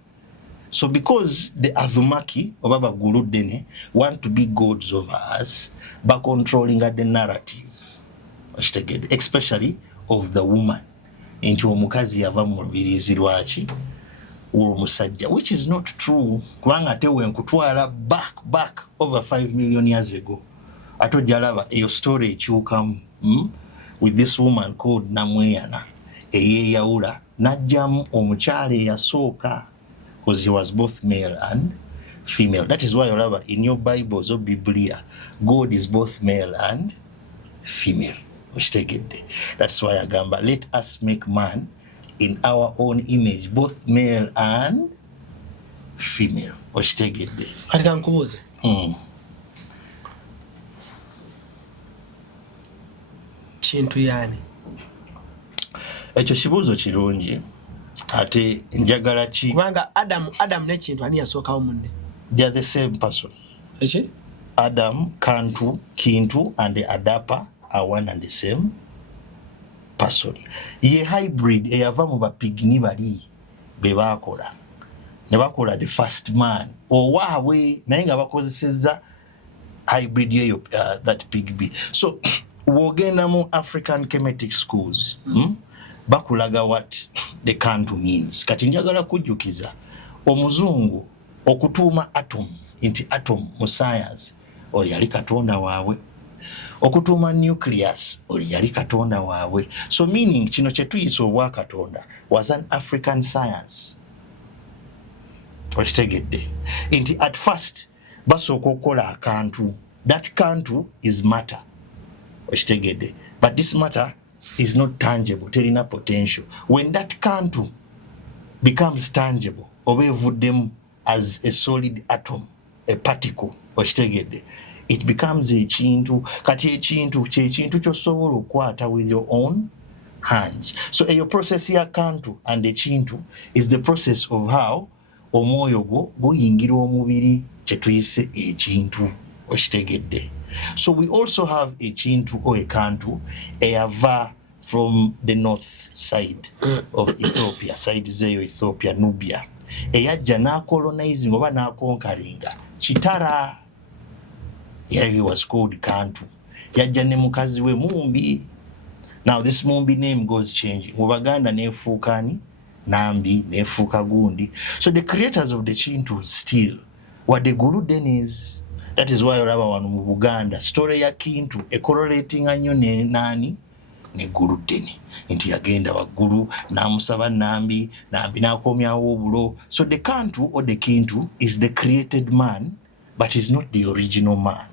So because the Avumaki oba baguludene want to be gods over us by controlling the narrative, especially of the woman, into omukazi yava mu mbiriizi lwaki omusajja, which is not true. Kubanga tewe nkutwala back over 5 million years ago. Ato jalaba eyo story ekyukamu with this woman called Namweyana eyeyawula najjamu omukyala eyasooka, because he was both male and female. That is why olaba in your Bibles or Biblia, God is both male and female. That's why agamba, let us make man in our own image, both male and female. Kati kankubuuze. Kintu yani. Ekyo kibuuzo kirungi. Ate njagala ki. Kubanga Adam ne kintu ani yasookawo munne. They are the same person. Eki? Adam, Kantu, Kintu and the Adapa are one and the same person. Ye hybrid eyava mu bapigini bali bebakola. Ne bakola the first man. Owaawe naye nga bakozesezza hybrid yeyo that pig bee. So wogenda mu African Kemetic schools. Bakulaga what the Kantu means. Kati njagala kujjukiza omuzungu okutuuma atom inti atom mu science oyo yali katonda waabwe. Okutuuma nucleus oyo yali katonda waabwe. So meaning kino kye tuyise obwakatonda was an African science. Okitegedde nti at first basooka okukola akantu. That kantu is matter. Okitegedde. But this matter is not tangible, terina potential. When that kantu becomes tangible, oba evuddemu as a solid atom, a particle, okitegedde, it becomes ekintu. Kati ekintu kyekintu ky'osobola okukwata with your own hands. So your process ya kantu and ekintu is the process of how omwoyo gwo guyingira omubiri kye tuyise ekintu. Okitegedde. So we also have ekintu or ekantu eyava from the north side of Ethiopia, side zeyo Ethiopia, Nubia. Eyajja n'acolonizing oba n'akonkaringa Chitara. Yeah, he was called Kantu. Yajja ne mukazi we Mumbi. Now this Mumbi name goes changing. Mu Baganda nefuuka ani? Nambi, nefuuka Gundi. So the creators of the Chintus still were the Guru Denis. That is why olaba wano mu Buganda story ya Kintu correlating anyo ne nani ne Guru Deni. Nti yagenda waggulu n'amusaba Nambi, Nambi n'akomyawo obulo. So the Kantu or the Kintu is the created man, but is not the original man.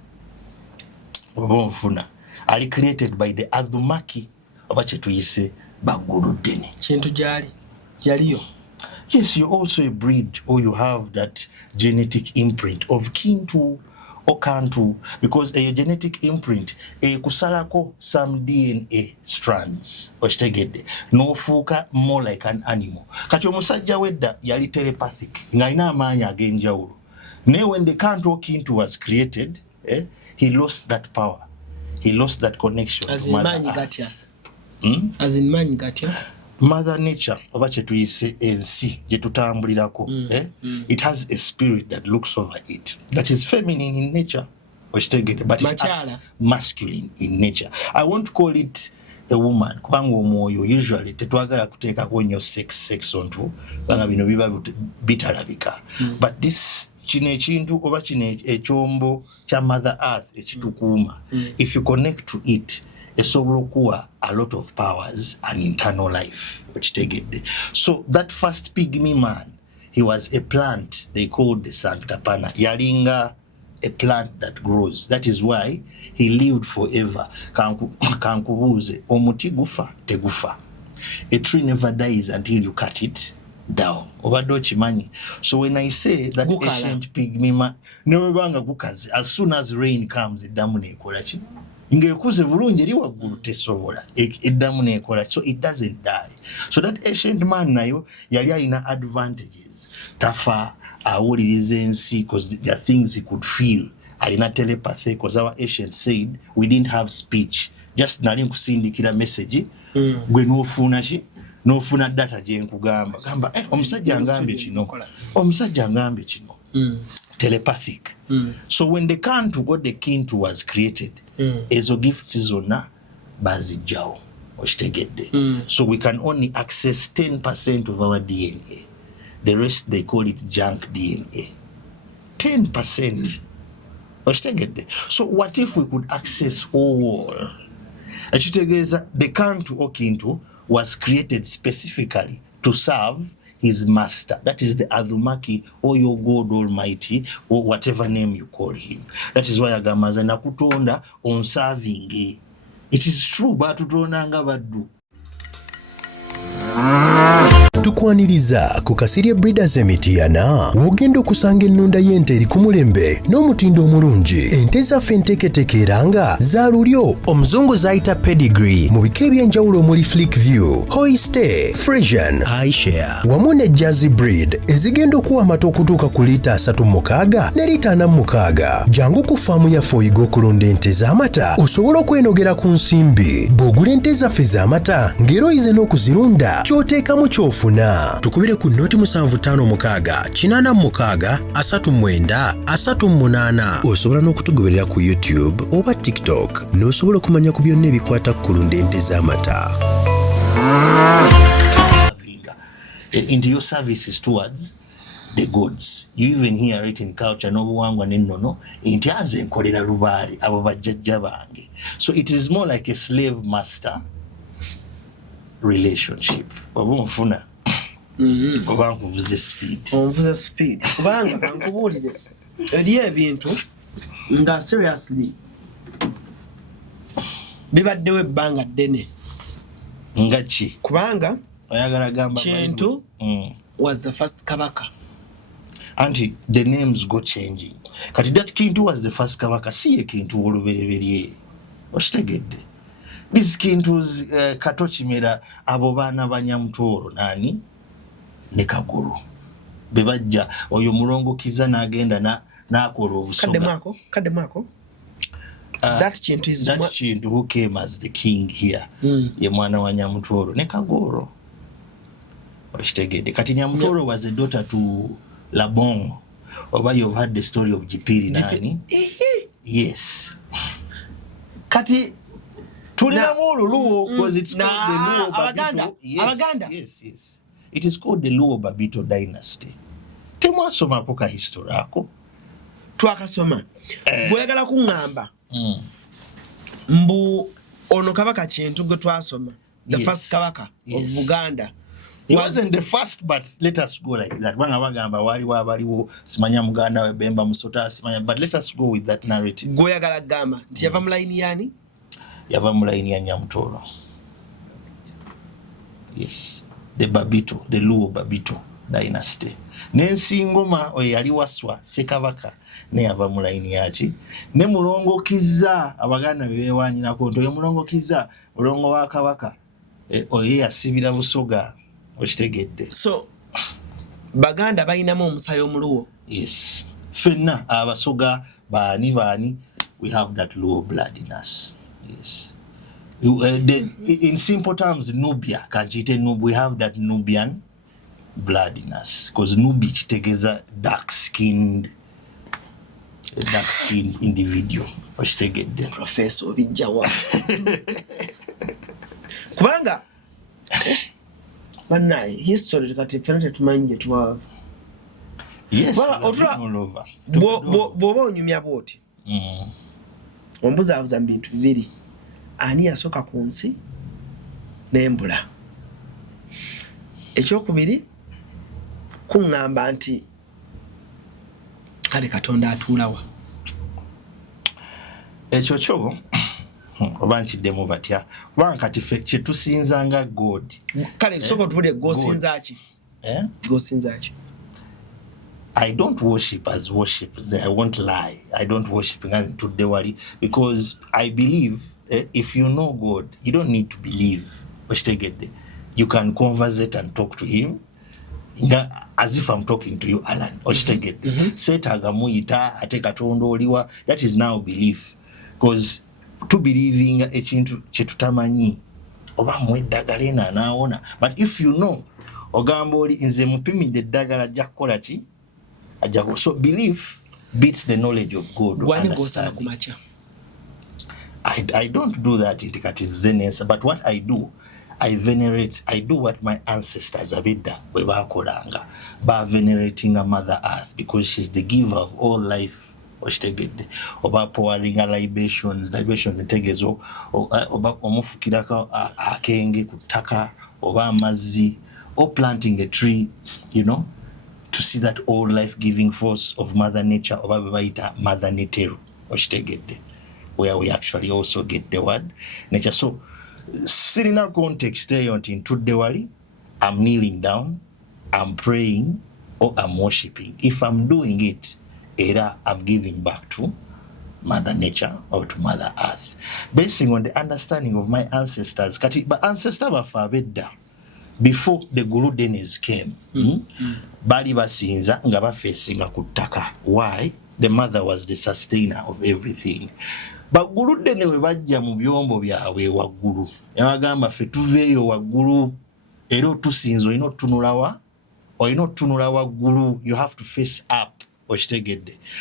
Obonfuna ali created by the Adhumaki oba kye tuyise Baguru Deni. Kintu jaliyo. Yes, you're also a breed, or you have that genetic imprint of Kintu or Kantu, because a genetic imprint kusalako some DNA strands okitegedde n'ofuuka more like an animal. Kati omusajja wedda yali telepathic ng'alina amaanyi ag'enjawulo. Naye when the Kantu or Kintu was created, he lost that power. He lost that connection as to Mother Earth. As in man gatya. Mother Nature, oba kye tuyise ensi gye tutambulirako, it has a spirit that looks over it, that is feminine in nature, but it acts masculine in nature. I won't call it a woman, kubanga omwoyo usually tetwagala kuteekako nnyo sex onto, kubanga bino biba bitalabika. But this kino ekintu oba kino ekyombo kya Mother Earth ekitukuuma, if you connect to it, esobola okuwa a lot of powers and internal life. So that first pygmy man, he was a plant they called the Sanctapana. Yalinga, a plant that grows. That is why he lived forever. Kankubuze, omuti gufa tegufa. A tree never dies until you cut it down. Obadde okimanyi. So when I say that ancient pygmy man, newebanga gukaze, as soon as rain comes, eddamu nekola ki? Ingekuze bulungi eri waggulu tesobola eddamu nekola, so it doesn't die. So that ancient man nayo yali alina advantages. Tafa awuliriza ensi because there are things he could feel. Alina telepathy because our ancients said we didn't have speech. Just nali nkusindikira message gwe n'ofuna ki n'ofuna data gye nkugamba gamba omusajja angambye kino, omusajja angambye kino. Telepathic. So when the Kantu or the Kintu was created, ezo gifts zonna bazijjawo okitegedde. So we can only access 10% of our DNA. The rest they call it junk DNA. 10%. Okitegedde. So what if we could access all? Ekitegeeza the Kantu or Kintu was created specifically to serve his master, that is the Adhumaki or your God Almighty or whatever name you call him. That is why agamaza nakutonda on serving. It is true, but tutonda nga baddu. Tukwaniriza ku Kasirye Breeders Emityana wogenda okusanga ennunda y'ente eri ku mulembe n'omutindo omulungi. Ente zaffe enteeketeeke era nga za lulyo omuzungu z'ayita pedigree mu bika eby'enjawulo omuli Flickview, Holstein, Friesian, iShare wamu ne Jersey breed ezigenda okuwa amata okutuuka ku liita 36 ne liita 46. Jangu ku faamu yaffe oyiga okulunda ente z'amata osobola okwenogera ku nsimbi. Bw'ogula ente zaffe z'amata ng'era oyize n'okuzirunda ky'oteekamu ky'ofuna. Tukubire ku noti 756 86 39 38. Osobola n'okutugoberera ku YouTube oba TikTok n'osobola okumanya ku byonna ebikwata ku kulunda ente z'amata. Into your services towards the gods. You even hear it in culture n'obuwangwa n'ennono nti aze nkolera lubaale abo bajjajja bange. So it is more like a slave master relationship. Oba onfuna oba nkuvuze speed kubanga kankubuulire eriyo ebintu nga seriously bibaddewo ebbanga ddene nga ki kubanga oyagala gamba Kintu was the first kabaka. Anti the names go changing. Kati that Kintu was the first kabaka si ye Kintu olubereberye okitegedde. These Kintus Kato Kimera abo baana Banyamutoro nani ne Kaguru bebajja oyo mulongo kiza n'agenda n'akola obusoga kadde mako that Kintu who came as the king here ye mwana wa Nyamutoro ne Kaguru okitegedde. Kati Nyamutoro was a daughter to Labongo. Oba you've heard the story of Jipiri nani? Yes. Kati tulina Luo because it's called the Luo Babito. Yes. It is called the Luo Babito dynasty. Temwasoma poka history ako. Twakasoma. Bwegala kungamba. Mbu ono kabaka Kintu gwe twasoma. The first kabaka of Buganda. He wasn't the first, but let us go like that. Wanga bagamba waliwo abaliwo simanya Muganda we Bemba Musota simanya, but let us go with that narrative. Goyagala gamba nti yava mulaini yani? Yava mulaini ya Nyamutoro. Yes. The Babito, the Luo Babito dynasty. Nensi ngoma we yali waswa Sekabaka ne yava mulaini yaki. Ne mulongo kiza abaganda bebewanyina ko nto ye mulongo kiza mulongo wa kabaka. Oye yasibira busoga. So Baganda bayinamu omusayo omuluwo. Yes. Fenna abasoga bani we have that Luo blood in us. Yes. In simple terms, Nubia kanjite we have that Nubian blood in us because Nubi kitegeza dark skinned individual. Okitegedde Professor Obijjawa. Kubanga Banai history kati fenate tumanje tuwava. Yes, all over. Bobo onyumya boti. Ombuza bintu bibiri. Ani yasoka ku nsi n'embula. Ekyokubiri kuŋŋamba nti kale Katonda atuulawa. Ekyo kyo oba nkiddemu batya kubanga kati ffe kye tusinzanga God. Kale soko tubule gosinza ki? Gosinza ki? I don't worship as worship. I won't lie. I don't worship tudde wali because I believe if you know God, you don't need to believe. You can conversate and talk to him as if I'm talking to you, Alan. Setaga muyita ate Katonda oliwa. That is now belief. Because to believing ekintu kyetutamanyi oba mweddagala ena naawona. But if you know ogamba oli nze mupimidde eddagala ajja kukola ki? So belief beats the knowledge of God. I don't do that in Tikati Zenes, but what I do, I venerate, I do what my ancestors have done. By venerating a Mother Earth because she's the giver of all life. Oba pouring libations entegezo oba omufukirako akenge kutaka oba amazzi or planting a tree, you know, to see that all life-giving force of Mother Nature oba bebayita Mother Neteru oshitegedde, where we actually also get the word nature. So sirina context eyo nti ntudde wali, I'm kneeling down, I'm praying or I'm worshiping. If I'm doing it, era I'm giving back to Mother Nature or to Mother Earth, based on the understanding of my ancestors. Kati ba ancestor bafa bedda before the Guru Denis came. Bali basinza nga bafesinga ku ttaka. Why? The mother was the sustainer of everything. But Guru Dene we bajja mu byombo byabwe waggulu. Yabagamba ffe tuveeyo waggulu era otusinza olina otunulawa olina otunula waggulu. You have to face up.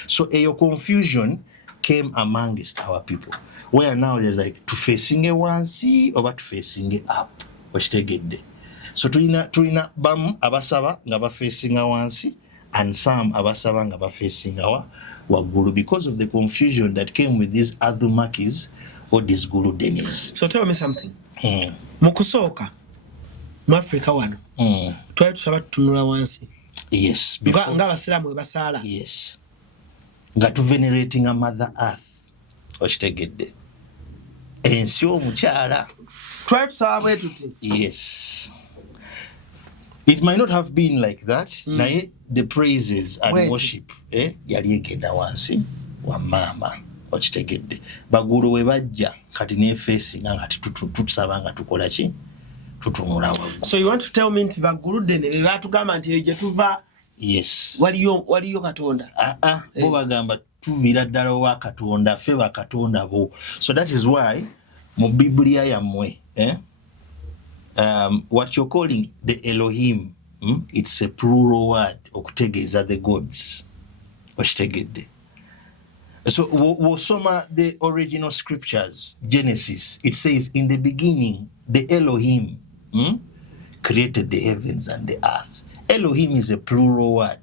So your confusion came amongst our people, where now there's like to facing a wansi or to facing it up. So tulina bam abasaba nga ba facing a wansi, and some abasaba nga bafacing waggulu because of the confusion that came with these Adhumakis or these Guru Denis. So tell me something. Mukusooka mu Africa wano twali tusaba tutunula wansi. Yes, nga abasiraamu we basaala. Yes, nga tuvenerating a Mother Earth okitegedde ensi omukyala twali tusaba bwe tuti. Yes, it might not have been like that. Naye the praises and worship yali egenda wansi wa mama okitegedde bagulu we bajja kati ne facing nga tutusaba nga tukola ki tutunula waggulu. So you want to tell me nti bagulu dene be batugamba nti gye tuva. Yes, waliyo Katonda. Bo bagamba tuvira ddala wa Katonda ffe ba Katonda bo. So that is why mu Biblia yammwe what you're calling the Elohim, it's a plural word okutegeeza the gods okitegedde. So wosoma the original scriptures, Genesis, it says in the beginning the Elohim created the heavens and the earth. Elohim is a plural word.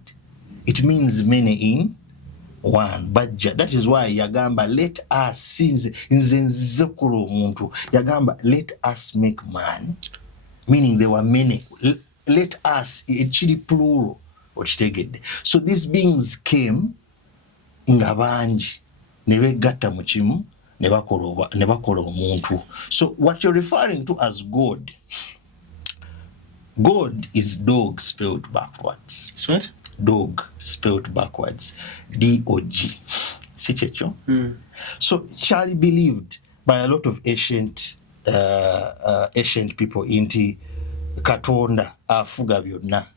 It means many in one. Bajja. That is why yagamba let us since nzekulu omuntu yagamba let us make man, meaning there were many. Let us actually plural okitegedde. So these beings came nga bangi ne begatta mu kimu ne bakola omuntu. So what you're referring to as God is dog spelled backwards. It's what? Dog spelled backwards. D-O-G. Si kyekyo? So Charlie believed by a lot of ancient people inti Katonda afuga byonna.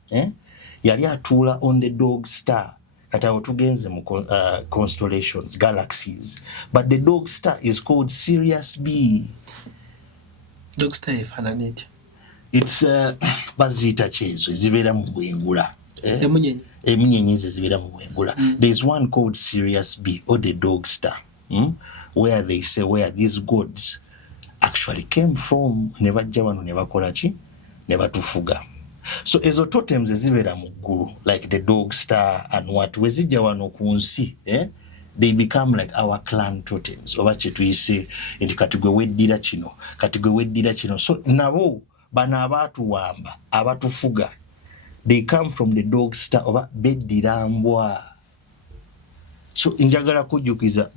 Yali atuula on the dog star. Kati awo tugenze mu constellations, galaxies. But the dog star is called Sirius B. Dog star efaanana etya? It's baziyita kyezo ezibeera mu bwengula. Emunyenye ezo zibeera mu bwengula. There's one called Sirius B or the dog star, where they say where these gods actually came from. Ne bajja wano ne bakola ki? Ne batufuga. So ezo totems ezibeera mu ggulu like the dog star and what wezijja wano ku nsi they become like our clan totems oba kye tuyise nti kati gwe weddira kino kati gwe weddira kino. So nabo bano abaatuwamba abatufuga they come from the dog star oba beddira mbwa. So njagala kujjukiza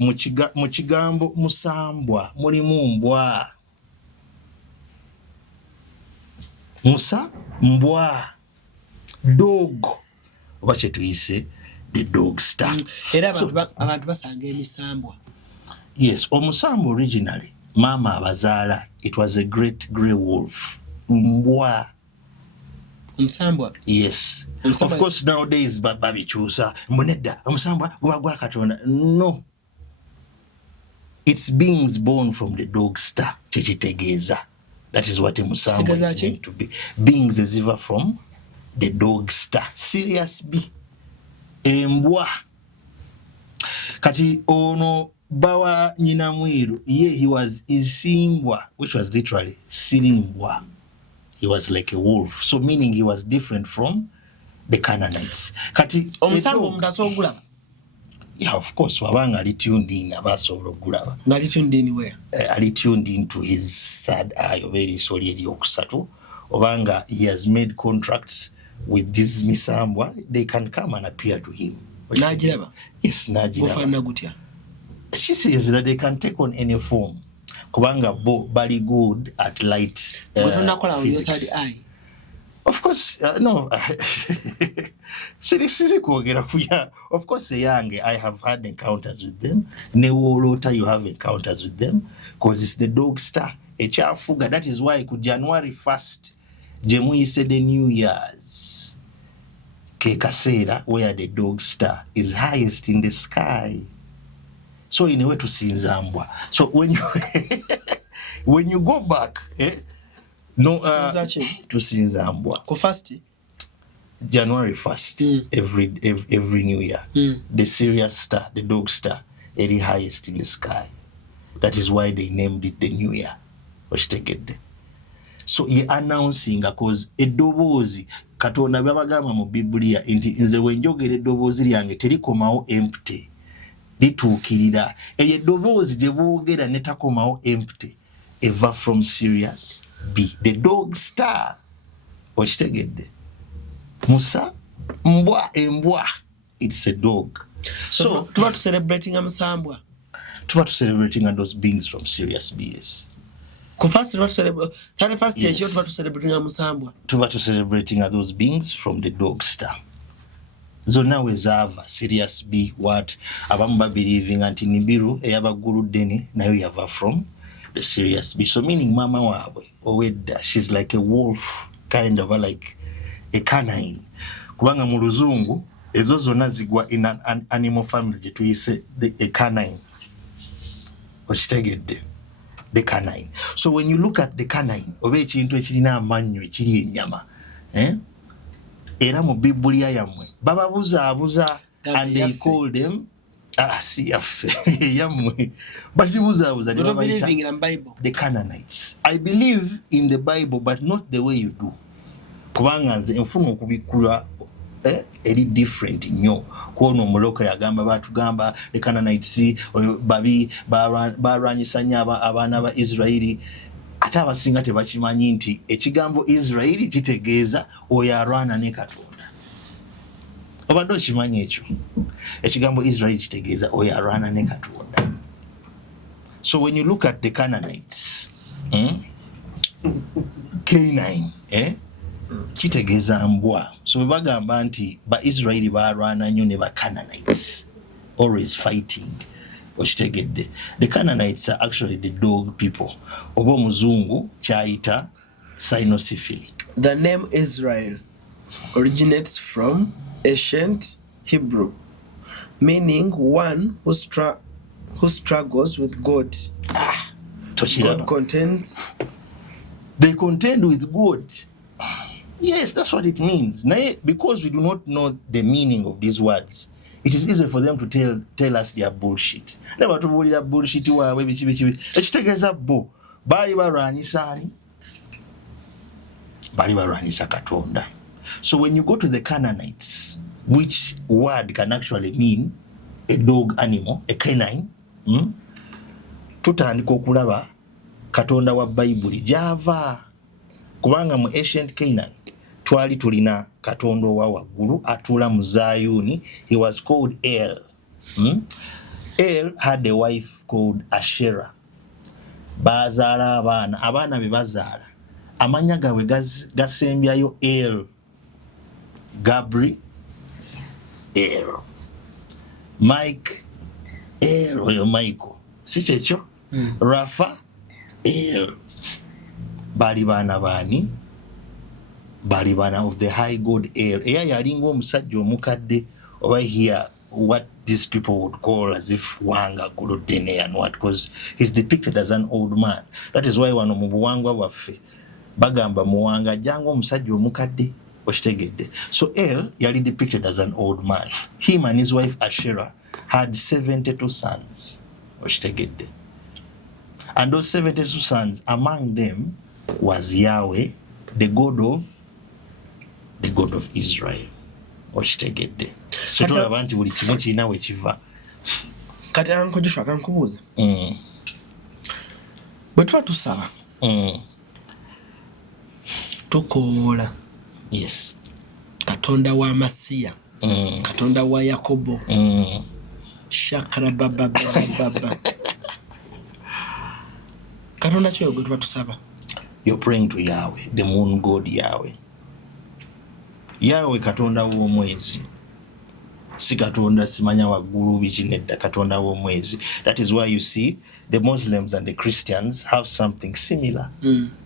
mu kigambo musambwa mulimu mbwa. Musa mbwa dog oba kye tuyise the dog star. Era abantu basanga emisambwa. Yes, omusambwa originally mama abazaala it was a great grey wolf. Mbwa. Omusambwa? Yes. Of course nowadays babikyusa munedda omusambwa buba gwa Katonda. No, it's beings born from the dog star kyekitegeeza. That is what Musambwa is meant to be. Beings eziva from the dog star. Sirius B. Embwa. Kati ono bawa nyina mwiru. He was isimbwa, which was literally sirimbwa. He was like a wolf. So meaning he was different from the Canaanites. Kati omusambwa omudaso ogulaba. Yeah, of course, wabanga ali tuned in abasobola okulaba. Ngali tuned in where? Ali tuned into his third eye oba eriiso lye eryokusatu. Obanga he has made contracts with this misambwa, they can come and appear to him. Najiraba? Yes, najiraba. Bufaanana gutya? She says that they can take on any form. Kubanga bo bali good at light physics. Third eye? Of course, no. Of course, Yange, I have had encounters with them. Newolota, you have encounters with them because it's the dog star. Echafuga. That is why January 1st, Jemui said the New Year's. Kekasera, where the dog star is highest in the sky. So in a way to Sinzambwa. So when you go back, no, to Sinzambwa. Ko first January 1st, every New Year, the Sirius star, the dog star, is the highest in the sky. That is why they named it the New Year. so ye announcing cause eddoboozi Katonda babagamba mu Biblia nti nze wenjogera eddoboozi lyange terikomawo empty lituukirira eyo eddoboozi gye boogera ne takomawo empty eva from Sirius B the dog star okitegedde musa mbwa embwa it's a dog so tuba tu celebrating amusambwa tuba tu celebrating those beings from Sirius B yes first tuba tu celebrate 31st yes. Tuba tu celebrating amusambwa tuba tu celebrating those beings from the dog star zonna wezaava Sirius B what abamu babelieving anti Nibiru eyabagulu deni nayo yava from the Sirius B so meaning mama waabwe owedda she's like a wolf kind of like a canine kubanga mu luzungu ezo zonna zigwa in an animal family gye tuyise a canine okitegedde the canine so when you look at the canine oba ekintu ekirina amannyo ekiri ennyama era mu Biblia yammwe bababuzaabuza and they call them yammwe bakibuzaabuza the Canaanites. I believe in the Bible but not the way you do kubanga nze enfuna okubikula eri different nnyo kuona omulokole agamba batugamba the Canaanites babi barwanyisa nnyo abaana ba Israeli ate abasinga tebakimanyi nti ekigambo Israeli kitegeeza oyo arwana ne Katonda obadde okimanyi ekyo ekigambo Israeli kitegeeza oyo arwana ne Katonda so when you look at the Canaanites K9 kitegeeza mbwa so bagamba nti ba Israeli barwana nnyo ne ba Canaanites always fighting okitegedde the Canaanites are actually the dog people oba omuzungu kyayita cynosyphili. The name Israel originates from ancient Hebrew meaning one who struggles with God. God contends. They contend with God. Yes, that's what it means. Because we do not know the meaning of these words, it is easy for them to tell us their bullshit. Never to believe that bullshit wawe bichi. Ekitegeeza bo bali barwanyisa Katonda. So when you go to the Canaanites, which word can actually mean a dog animal, a canine, tutandika okulaba Katonda wa Bayibuli gyava kubanga mu ancient Canaan twali tulina Katonda wa waggulu atula mu Zayuni. He was called El. El had a wife called Asherah. Bazaala abaana be bazaala amanya gaabwe gasembyayo El, Gabri El, Mike El oyo Michael si kyekyo Rafa El. Bali baana baani? Bali baana of the high god El eya yalinga omusajja omukadde oba here what these people would call as if wanga golodene and what, because he's depicted as an old man. That is why wano mu buwangwa bwaffe bagamba muwanga janga omusajja omukadde okitegedde. So El yali depicted as an old man. Him and his wife Asherah had 72 sons okitegedde. And those 72 sons, among them was Yahweh, the God of Israel. Okitegedde. So tulaba nti buli kimu kirina we kiva. Kati ankojusha kankubuuza. Bwe tuba tusaba. Tukoola. Yes. Katonda wa Masiya. Katonda wa Yakobo. Shakara baba. Katonda kyo gwe tuba tusaba. You're praying to Yahweh, the moon god Yahweh. Yahweh Katonda w'omwezi. Si Katonda simanya waggulu bikinedda Katonda w'omwezi. That is why you see the Muslims and the Christians have something similar.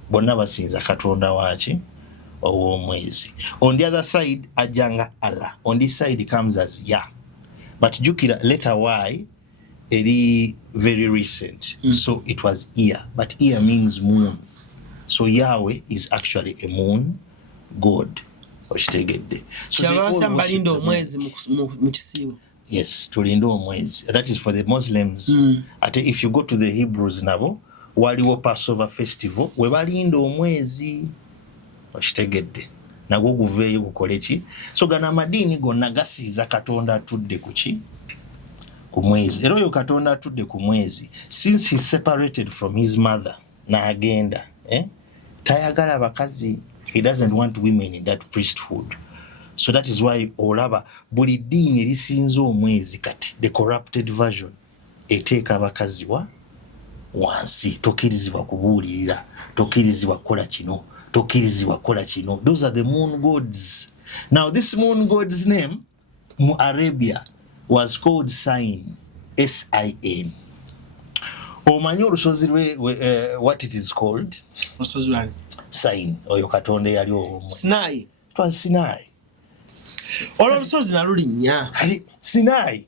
Bonna basinza Katonda waki ow'omwezi. On the other side ajanga Allah. On this side it comes as Yah. But jukira letter Y eri very recent. So it was Ear. But Ear means moon. So Yahweh is actually a moon god. Okitegedde. So balinda omwezi mu kisiibo. Yes, tulinda omwezi. That is for the Muslims. Ate if you go to the Hebrews nabo waliwo Passover festival we balinda omwezi okitegedde nagwo guveeyo gukole ki so gana amadiini gonna gasiiza Katonda atudde ku ki ku mwezi era oyo Katonda atudde ku mwezi since he separated from his mother n'agenda tayagala abakazi. He doesn't want women in that priesthood. So that is why olaba buli ddiini erisinza omwezi kati the corrupted version eteeka abakazi wansi tokkirizibwa kubuulirira tokkirizibwa kukola kino tokkirizibwa kukola kino. Those are the moon gods. Now this moon god's name mu Arabia was called Sin, S-I-N. Omanyi olusozi what it is called? Olusozi lwani? Sin. Oyo Katonda yali omwo. Sinai. It was Sinai. Olusozi nalulinnya. Sinai.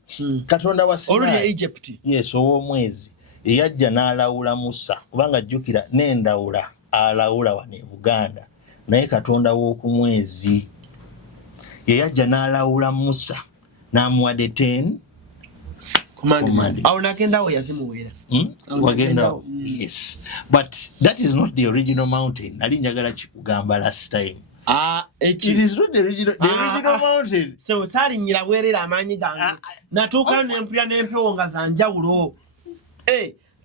Katonda wa Sinai. Oluli Egypt. Yes, ow'omwezi. Eyajja n'alawula Musa kubanga jjukira n'endawula alawula wano e Buganda naye Katonda w'oku mwezi yeyajja n'alawula Musa n'amuwadde 10 commandments. Awo nagendawo yazimuweera. Wagendawo. Yes. But that is not the original mountain. Nali njagala kikugamba last time. It is not the original mountain. So saalinyira bwerera amaanyi gange natuukayo n'empulira n'empewo nga za njawulo.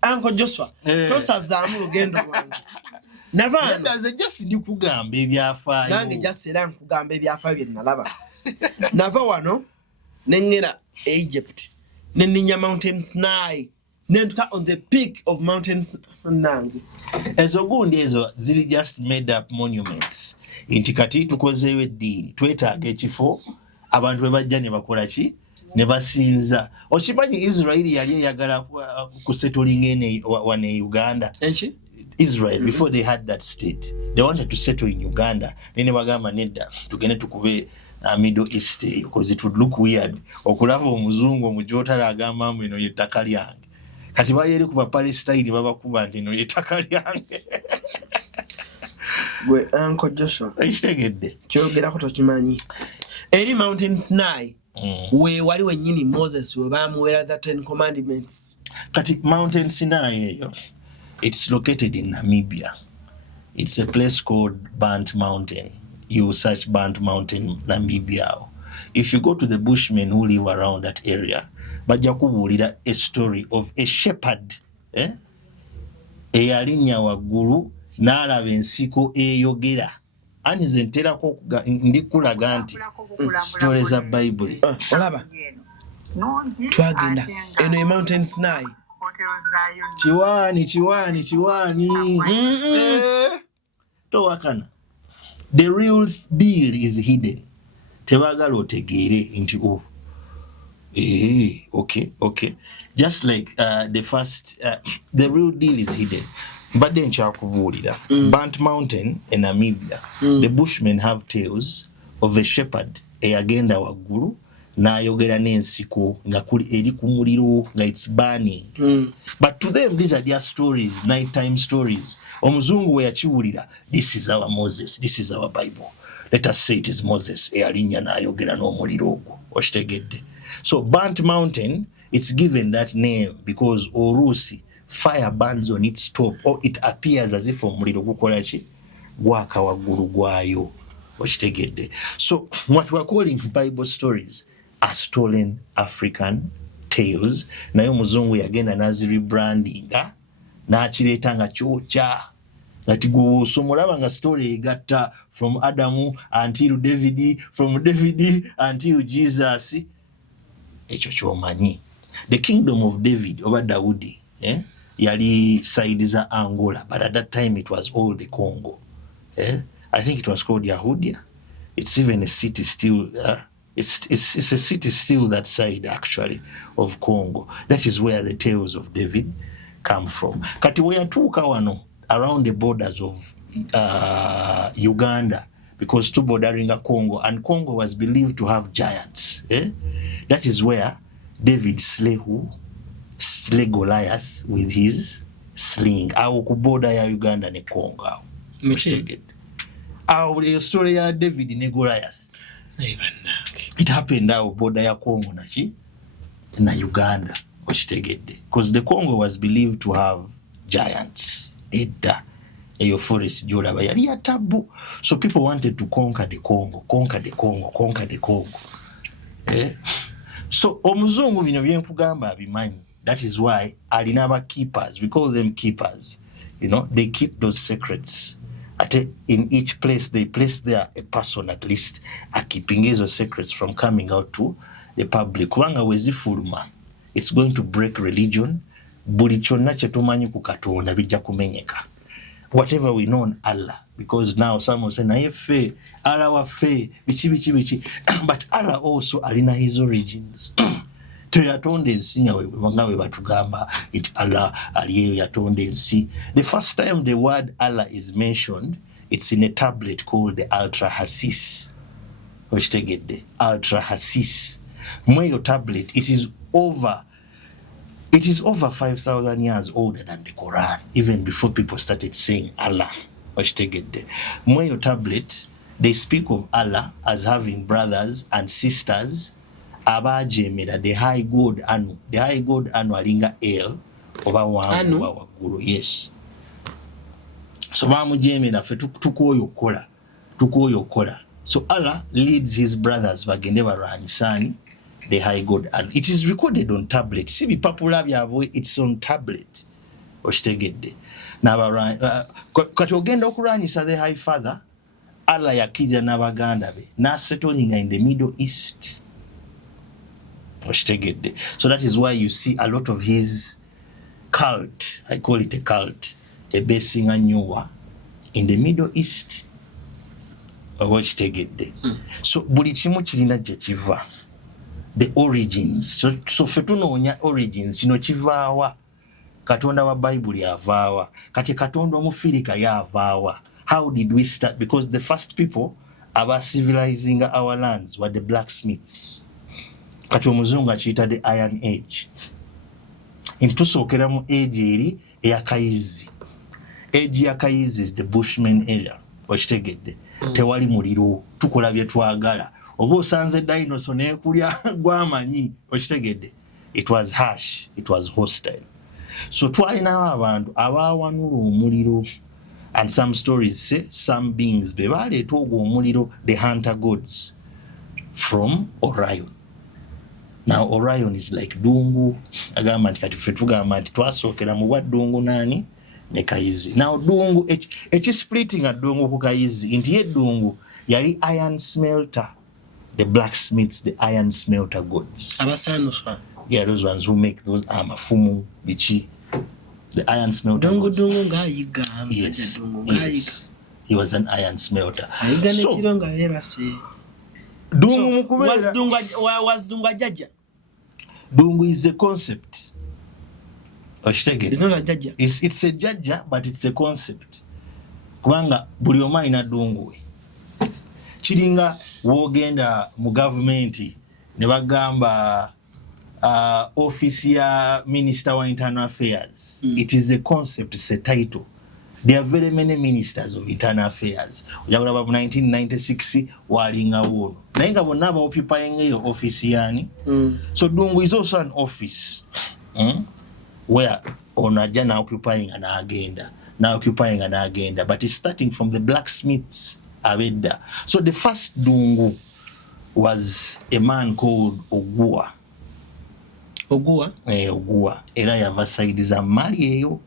Uncle Joshua, tosazaamu lugendo lwange. Navaano. Ndaze just ndikugamba ebyafaayo. Nange just era nkugamba ebyafaayo bye nalaba. Nava wano nengera Egypt. Neninya Mountain Sinai. Nentuka on the peak of mountains nange. Ezo gundi ezo ziri just made up monuments. Inti kati tukozeeyo eddiini twetaaga ekifo abantu bwe bajja ne bakola ki ne basinza. Okimanyi Israel yali eyagala kusettling in Uganda. Israel before they had that state they wanted to settle in Uganda. Nene bagamba nedda tugende tukube Middle East because it would look weird okulaba omuzungu omujotala agamba mbino yettaka lyange kati bali eri kuba Palestine babakuba nti no yettaka lyange. Gwe Uncle Joshua ekitegedde kyogerako tokimanyi eri Mountain Sinai we wali wennyini Moses we bamuweera the 10 commandments. Kati Mountain Sinai eyo it's located in Namibia. It's a place called Burnt Mountain. You search Burnt Mountain Namibia. If you go to the Bushmen who live around that area, bajja kubuulira a story of a shepherd eyalinnya waggulu n'alaba ensiko eyogera. Ani nze nterako ndikulaga nti story za Bible. Olaba twagenda eno e Mountain Sinai. Chiwani. Towakana. The real deal is hidden. Tebagala otegeere nti okay. Just like the first, the real deal is hidden. But then nchakubuulira. Burnt Mountain in Namibia, the Bushmen have tales of a shepherd eyagenda waggulu n'ayogera n'ensiko nga eri ku muliro nga it's burning. But to them these are their stories, nighttime stories. Omuzungu we yakiwulira, this is our Moses, this is our Bible. Let us say it is Moses eyalinnya n'ayogera n'omuliro ogwo. Okitegedde. So Burnt Mountain, it's given that name because oluusi fire burns on its top or it appears as if omuliro gukola ki gwaka waggulu gwayo. Okitegedde. So what we are calling Bible stories are stolen African tales. Naye omuzungu yagenda nazirebrandinga n'akireeta nga kyokya ngati gusomolaba nga story egatta from Adamu until David, from David until Jesus. Ekyo kyomanyi. The kingdom of David oba Daudi yali side za Angola, but at that time it was all the Congo. I think it was called Yahudia. It's even a city still. It's a city still that side actually of Congo. That is where the tales of David come from. Kati weyatuuka wano around the borders of Uganda, because to bordering a Congo, and Congo was believed to have giants. That is where David slay Goliath with his sling. Awo ku border ya Uganda ne Congo. Awo story ya David ne Goliath. It happened awo border ya Congo na Uganda. Because the Congo was believed to have giants edda eyo forest gyolaba yali ya tabbu. So people wanted to conquer the Congo. So omuzungu bino byenkugamba abimanyi. That is why alina aba keepers, we call them keepers. You know, they keep those secrets. In each place they place there a person at least keeping ezo secrets from coming out to the public. Kubanga wezifuluma, it's going to break religion. Buli kyonna kye tumanyi ku Katonda bijja kumenyeka. Whatever we know on Allah, because now some will say naye ffe Allah waffe bichi. But Allah also alina his origins. Teyatonda ensi nga we batugamba nti Allah aliyeyo yatonda ensi. The first time the word Allah is mentioned, it's in a tablet called the Ultra Hasis. Okitegedde, Ultra Hasis. Mweyo tablet, it is over 5,000 years older than the Quran, even before people started saying Allah. Mweyo tablet, they speak of Allah as having brothers and sisters. Abajemera the high god anu alinga El oba wangu wagulu. Yes. So bamujemera fe tukoyo kola. So Allah leads his brothers bagende barwanisani the high god, and it is recorded on tablet. Si bipapula byabwe, it's on tablet. Oshitegedde. Na kati ogenda okulwanyisa the high father, Allah yakija n'abaganda be n'asettlinga in the Middle East. Oshitegedde. So that is why you see a lot of his cult, I call it a cult, a basing anyowa in the Middle East. Oshitegedde. So buli kimu kirina gye kiva. The origins. So fetunoonya origins, kivaawa. Katonda wa Bible yavaawa. Kati Katonda omufirika yavaawa. How did we start? Because the first people about civilizing our lands were the blacksmiths. Kati omuzungu akiyita the Iron Age. Tusookera mu age eri eyakayizi. Age yakayizi is the Bushman era. Okitegedde. Tewali muliro, tukola bye twagala. Oba osanze dinosaur nekulya gwamanyi. Okitegedde. It was harsh, it was hostile. So twalinawo abantu abawanula omuliro. And some stories say some beings bebaleeta ogwo omuliro, the hunter gods from Orion. Now Orion is like Dungu. Agamba nti kati ffe tugamba nti twasookera mu bwa Dungu nani ne Kayizi. Now Dungu splitting at Dungu ku Kayizi nti ye Dungu yali iron smelter, the blacksmiths, the iron smelter gods. Abasanuswa. Yeah, those ones who make those amafumu bichi, the iron smelter. Dungu ngayiga amsajja Dungu ngayiga. Yes. He was an iron smelter. Ayiga ne kironga yerase. Dungu was Dungu jaja. Dungu is a concept. It's not a jaja. It's a jaja, but it's a concept. Kubanga buli omu alina Dungu we. Kiringa wogenda mu gavumenti ne bagamba office ya Minister wa Internal Affairs. It is a concept, it's a title. There are very many ministers of internal affairs. Ujakulaba 1996 walinga wono. Nainga bonna occupying your office yani. So Dungu is also an office. Where onaja na occupying an agenda. But it's starting from the blacksmiths abedda. So the first Dungu was a man called Ogua. Ogua. Era yava side za mali eyo.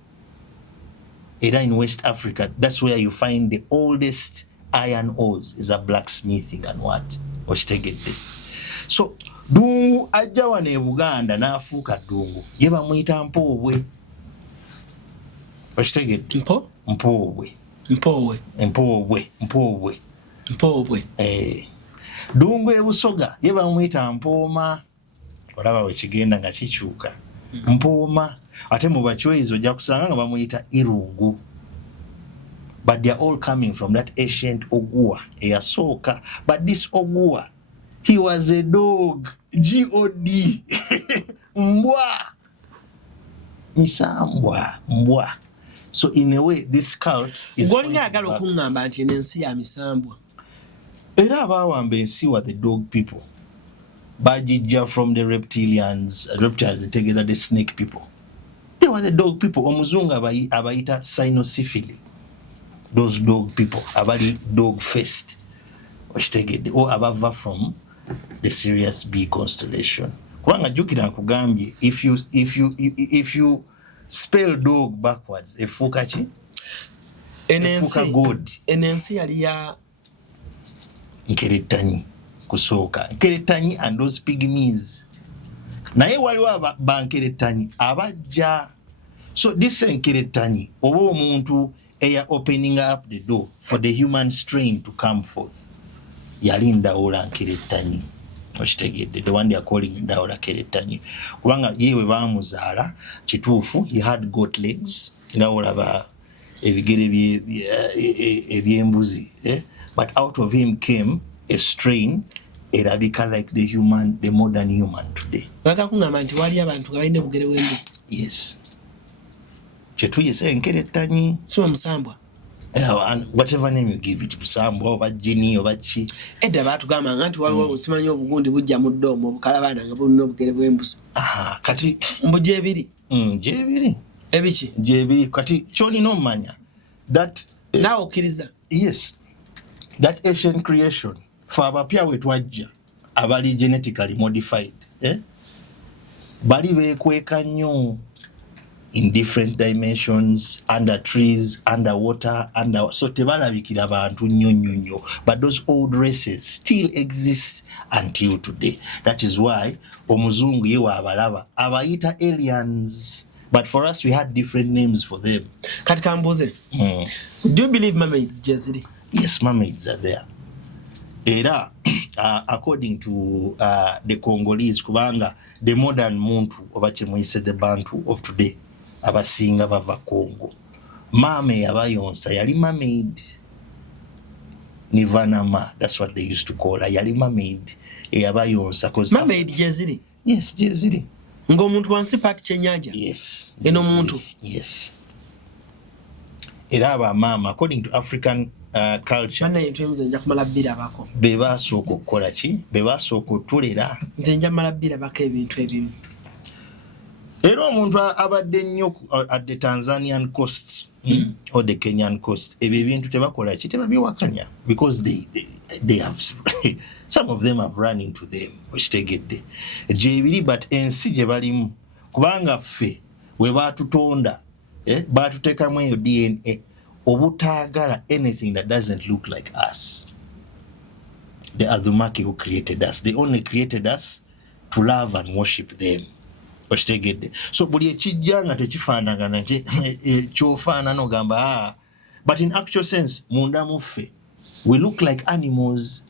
Era in West Africa, that's where you find the oldest iron ores, is a blacksmithing and what? Oshitegedde. So, Dungu ajja wano e Buganda n'afuuka Dungu. Ye bamuyita Mpoobwe. Oshitegedde. Mpoobwe. Dungu e Busoga, ye bamuyita Mpooma. Olaba we kigenda nga kikyuka. Mpooma. Ate mu bachwezo ojja kusanga nga bamuyita Irungu. But they are all coming from that ancient Ogua eyasooka. But this Ogua, he was a dog. G-O-D. Mbwa. Mbwa. So in a way, this cult is... Gwoli agala okungamba nti ensi ya misambwa. Era abawamba ensi were the dog people. Bajijja from the reptilians together the snake people. They were the dog people. Omuzungu abayita cynosyphili. Those dog people abali dog faced. Oshitegedde or abava from the Sirius B constellation. Kubanga jukira nkugambye if you spell dog backwards efuuka ki? Efuuka god. Enensi yali ya Nkeretanyi kusooka. Nkeretanyi and those pygmies. Naye waliwo bankeretanyi abajja. So this Nkeretanyi oba omuntu eya opening up the door for the human strain to come forth. Yali Ndawula Nkeretanyi. Oshitegedde, the one they are calling Ndawula Nkeretanyi. Kubanga yewe bamuzaala kituufu, he had goat legs. Nga olaba ebigere ebyembuzi. But out of him came a strain erabika like the modern human today. Bakakungamba nti wali abantu balina obugere bw'embuzi. Yes. Kyetuyise Nkeretanyi. Siwa musambwa. And whatever name you give it, Musambwa oba Jini oba ki. Edda batugamba nti waliwo osimanya obugundi bujja mu ddoomo obukalabana nga bulina obugere bw'embuzi. Kati mbu gyebiri. Gyebiri. Ebiki? Gyebiri. Kati kyolina omanya that naawe okkiriza. Yes. That Asian creation for abapya we twajja abali genetically modified, bali bekweka nnyo in different dimensions, under trees, underwater, so tebalabikira bantu nnyo. But those old races still exist until today. That is why omuzungu yewa abalaba abayita aliens. But for us we had different names for them. Kati kambuze. Do you believe mermaids, Jezili? Yes, mermaids are there. Era according to the Congolese, kubanga the modern muntu oba kyemuyise the Bantu of today abasinga bava Congo. Mame abayonsa yali mermaid. Nivanama, that's what they used to call her. Yali mermaid abayonsa. Mermaid Jezili? Yes, Jezili. Ng'omuntu wansi pati kyennyanja? Yes. Eno muntu? Yes. Era abamama, according to African culture, bebasooka okukola ki? Bebasooka otulera. Nze nja mala birabako ebintu ebimu. Era omuntu abadde nnyo at the Tanzanian coast or the Kenyan coast, ebyo ebintu tebakola ki? Tebabiwakanya because they have some of them have run into them. Oshitegedde. Gyebiri, but ensi gye balimu kubanga ffe we baatutonda baatuteekamu eyo DNA obutaagala anything that doesn't look like us. The Azumaki who created us, they only created us to love and worship them. Oshitegedde. So buli ekijja nga tekifaanagana kyofaanana ogamba but in actual sense munda muffe we look like animals.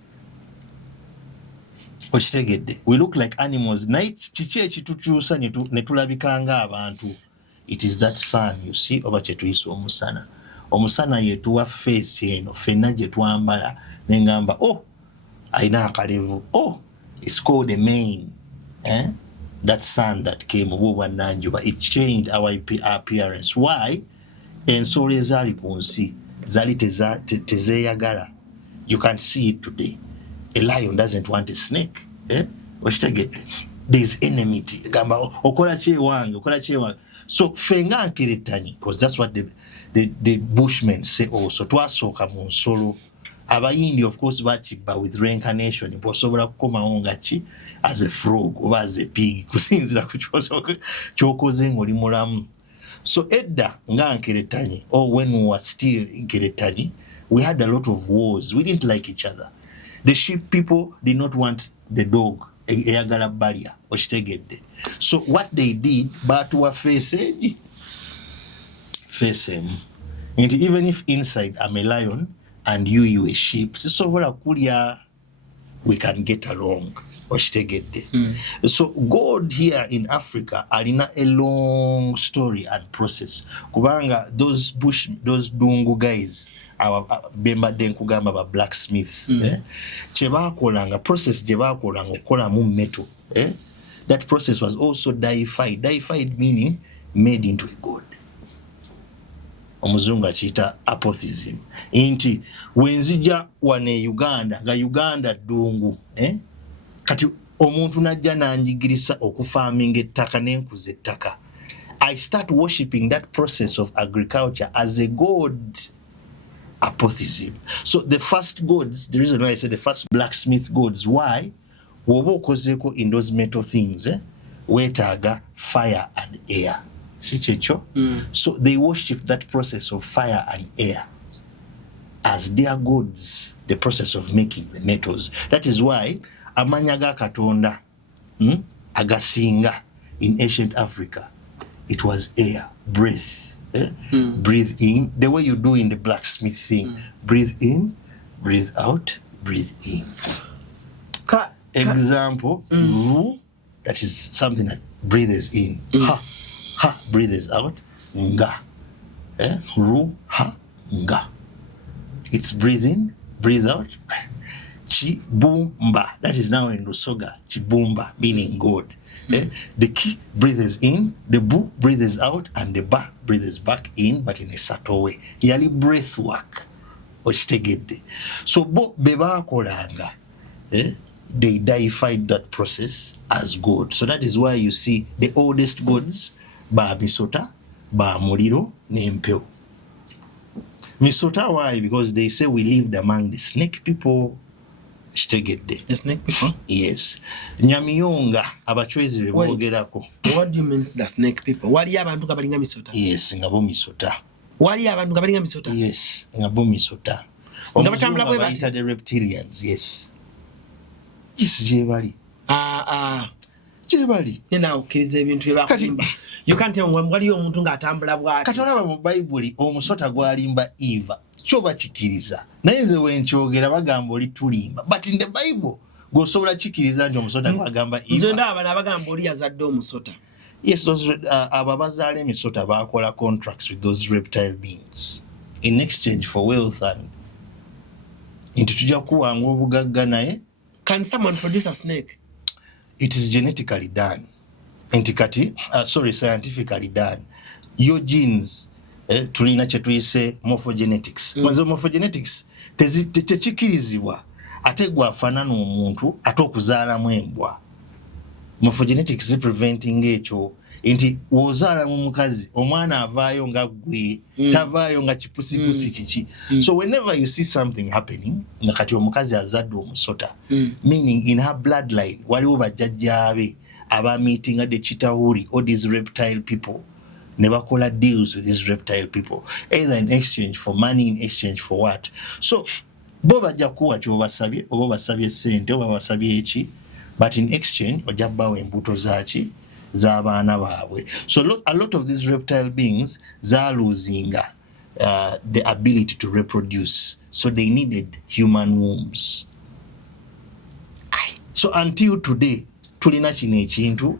Oshitegedde. We look like animals. Naye kiki ekitukyusa ne tulabika nga abantu? It is that sun, you see, oba kyetuyisa omusana. Omusana yetuwa face eno fenna gye twambala nengamba ayina akalevu. It's called a mane. That sun that came oba nanjuba, it changed our appearance. Why? Ensolo ezaali ku nsi zaali tezeeyagala. You can see it today. A lion doesn't want a snake. Oshitegedde. There's enmity. Gamba okola kyewange. So fenga Nkeretanyi, because that's what the Bushmen say also. Twasooka mu nsolo. Abayindi of course bachiba with reincarnation. Imposobola kukomawo nga ki as a frog or as a pig. Kusinzira ku kyokoze ng'oli mulamu. So edda nga Nkeretanyi, or when we were still in Nkeretanyi, we had a lot of wars. We didn't like each other. The sheep people did not want the dog. Eyagala barrier. Oshitegedde. So what they did, batuwa face him. And even if inside I'm a lion and you a sheep, sisobola kulya, we can get along. Oshitegedde. So God here in Africa alina a long story and process. Kubanga those dungu guys, bembadde nkugamba ba blacksmiths, kyebakolanga process gyebakolanga okukolamu metal. That process was also deified. Deified meaning made into a god. Omuzungu akiyita apotheism. Inti wenzija wane Uganda nga Uganda ddungu, kati omuntu najja nanjigirisa okufaaminga ettaka n'enkuza ettaka. I start worshipping that process of agriculture as a god apotheism. So the first gods, the reason why I say the first blacksmith gods, why? Woba okozeko in those metal things, wetaga fire and air. Si checho? So they worship that process of fire and air as their gods, the process of making the metals. That is why amanyaga katonda agasinga in ancient Africa, it was air, breath. Breathe in, the way you do in the blacksmith thing. Breathe in, breathe out, breathe in. Example, ru, that is something that breathes in. Ha, ha, breathes out. Nga. Ru, ha, nga. It's breathe in, breathe out. Chibumba, that is now in Lusoga. Chibumba, meaning God. The ki breathes in, the bu breathes out, and the ba breathes back in, but in a subtle way. Yali breath work. So bo beba kolanga, they deified that process as God. So that is why you see the oldest gods, ba misota, ba muliro, nempeo. Misota, why? Because they say we lived among the snake people. The snake people? Yes. Nyamiyonga abachwezi bebogerako. What do you mean the snake people? Wali abantu kabalinga misota? Yes, ngabo misota. Wali abantu kabalinga misota? Yes, ngabo misota. Ngabatambula bwe bati the reptilians, yes. Yes, jebali. Jebali. Nena okiriza ebintu ebakumba. You can't tell when wali omuntu ng'atambula bwati. Kati olaba mu Bible omusota gwalimba Eva. Choba chikiriza. Naye nze wenkyogera bagamba oli tulimba. But in the Bible, gosobola chikiriza nti omusota gwagamba Eva. Nze ndaba bagamba oli yazadde omusota. Yes, those ababazaala emisota bakola contracts with those reptile beings in exchange for wealth and into tujja kuwanga obugagga naye. Can someone produce a snake? It is genetically done. Scientifically done. Your genes tulina kye tuyise morphogenetics. Mwanzo morphogenetics tekikirizibwa ate gwafaanana omuntu ate okuzaalamu embwa. Morphogenetics is preventing ekyo nti wozaala mu mukazi omwana avaayo nga gwe tavaayo nga kipusipusi kiki. So whenever you see something happening nga kati omukazi azadde omusota, meaning in her bloodline waliwo bajjajjaabe abamiitinga the Chitahuri or these reptile people. Nebakola deals with these reptile people, either in exchange for money, in exchange for what. So, bo bajja kuwa kyobasabye, oba basabye sente, oba basabye eki, but in exchange, bajja bawa embuto zaki, z'abaana baabwe. So, a lot of these reptile beings, are losing the ability to reproduce. So, they needed human wombs. So, until today, tulina kino ekintu,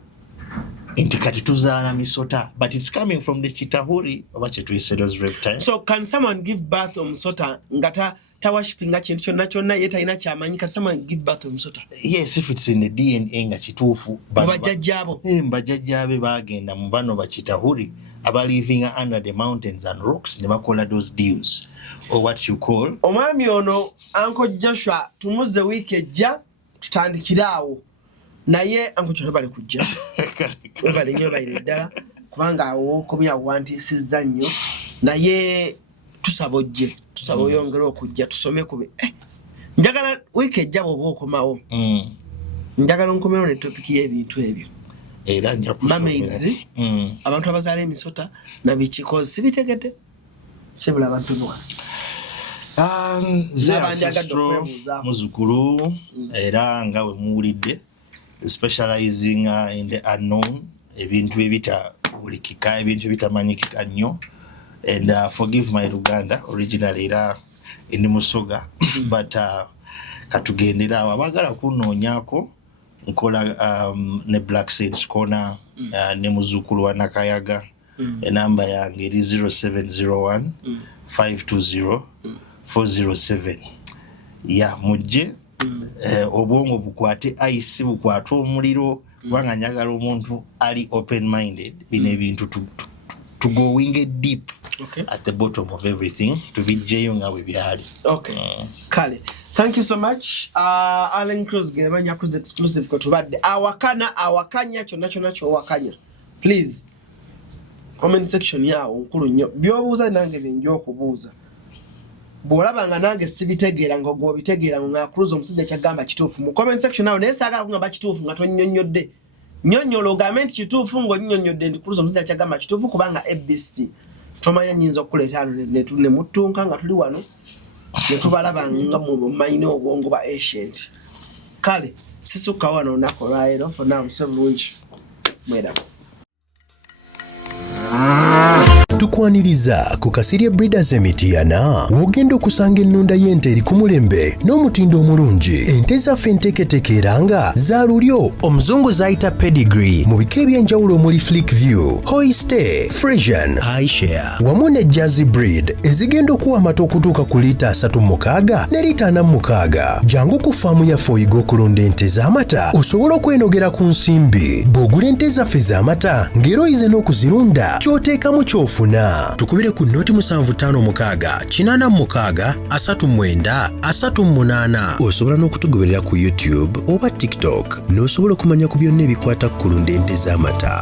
inti kati tuzaala misota, but it's coming from the Chitahuri oba kye tuyise those reptiles. So can someone give birth to omusota ngata tawashipinga kintu kyonna kyonna ye talina kyamanyi? Can someone give birth to omusota? Yes, if it's in the DNA nga kituufu. Bajjajjaabo bajjajjaabe baagenda mu bano ba Chitahuri aba living under the mountains and rocks ne bakola those deals or what you call. Omwami ono Uncle Joshua tumuze wiiki ejja tutandikiraawo. Naye ankucho bale kujja. Bale nyo bale ddala kubanga awo komya wantisizza nnyo. Naye tusabojje oyongera okujja tusome kube. Njagala week ejja bwo okomawo. Njagala nkomero ne topic y'ebintu ebyo. Era nja kusomera. Abantu abazaala emisota na bichikozi sibitegedde. Sibula abantu nwa. Muzukulu era nga we muwulidde specializing in the unknown, ebintu ebita bulikika, ebintu ebitamanyikika nnyo. And forgive my Luganda, originally era indi Musoga, but katugendera abagala kunoonyako nkola ne Black Saints Corner, ne muzukulu wa Nakayaga. Enamba yange eri 0701 520 407. Ya mujje obwongo bukwate ice bukwate omuliro kubanga njagala omuntu ali open minded bine ebintu to going deep at the bottom of everything to be jayonga we byali. Kale, thank you so much. Alan Cruz Gemanya Cruz exclusive ko tubadde awakanya kyonna kyonna kyo wakanya, please comment section yawo nkulu nnyo byobuuza nange byenjo okubuuza bwolaba nga nange sibitegeera ngo gwobitegeera nga Cruise omusajja kyagamba kituufu mu comment section awo naye saagala kungamba kituufu nga tonnyonnyodde nnyonnyola ogambe nti kituufu ng'onnyonnyodde nti Cruise omusajja kyagamba kituufu kubanga ABC tomanya nnyinza okukuleeta ano ne muttunka nga tuli wano ne tubalaba nga mumayina obwongo ba ancient kale sisukka wano olunaku olwaleero fonna muse bulungi mweramu tukwaniriza ku Kasirye Breeders Emityana wogenda okusanga ennunda y'ente eri ku mulembe n'omutindo omulungi. Ente zaffe enteeketeeke era nga za lulyo omuzungu zayita pedigree mu bika ebyenjawulo omuli Flickview, Holstein, Friesian, Ayrshire wamu ne Jersey breed ezigenda okuwa amata okutuuka ku liita 36 ne liita 46. Jangu ku faamu yaffe oyiga okulunda ente z'amata osobola okwenogera ku nsimbi. Bw'ogula ente zaffe z'amata ng'era oyize n'okuzirunda ky'oteekamu ky'ofuna. Tukubire ku noti 7556 86 39 38. Osobola n'okutugoberera ku YouTube oba TikTok n'osobola okumanya ku byonna ebikwata ku kulunda ente z'amata.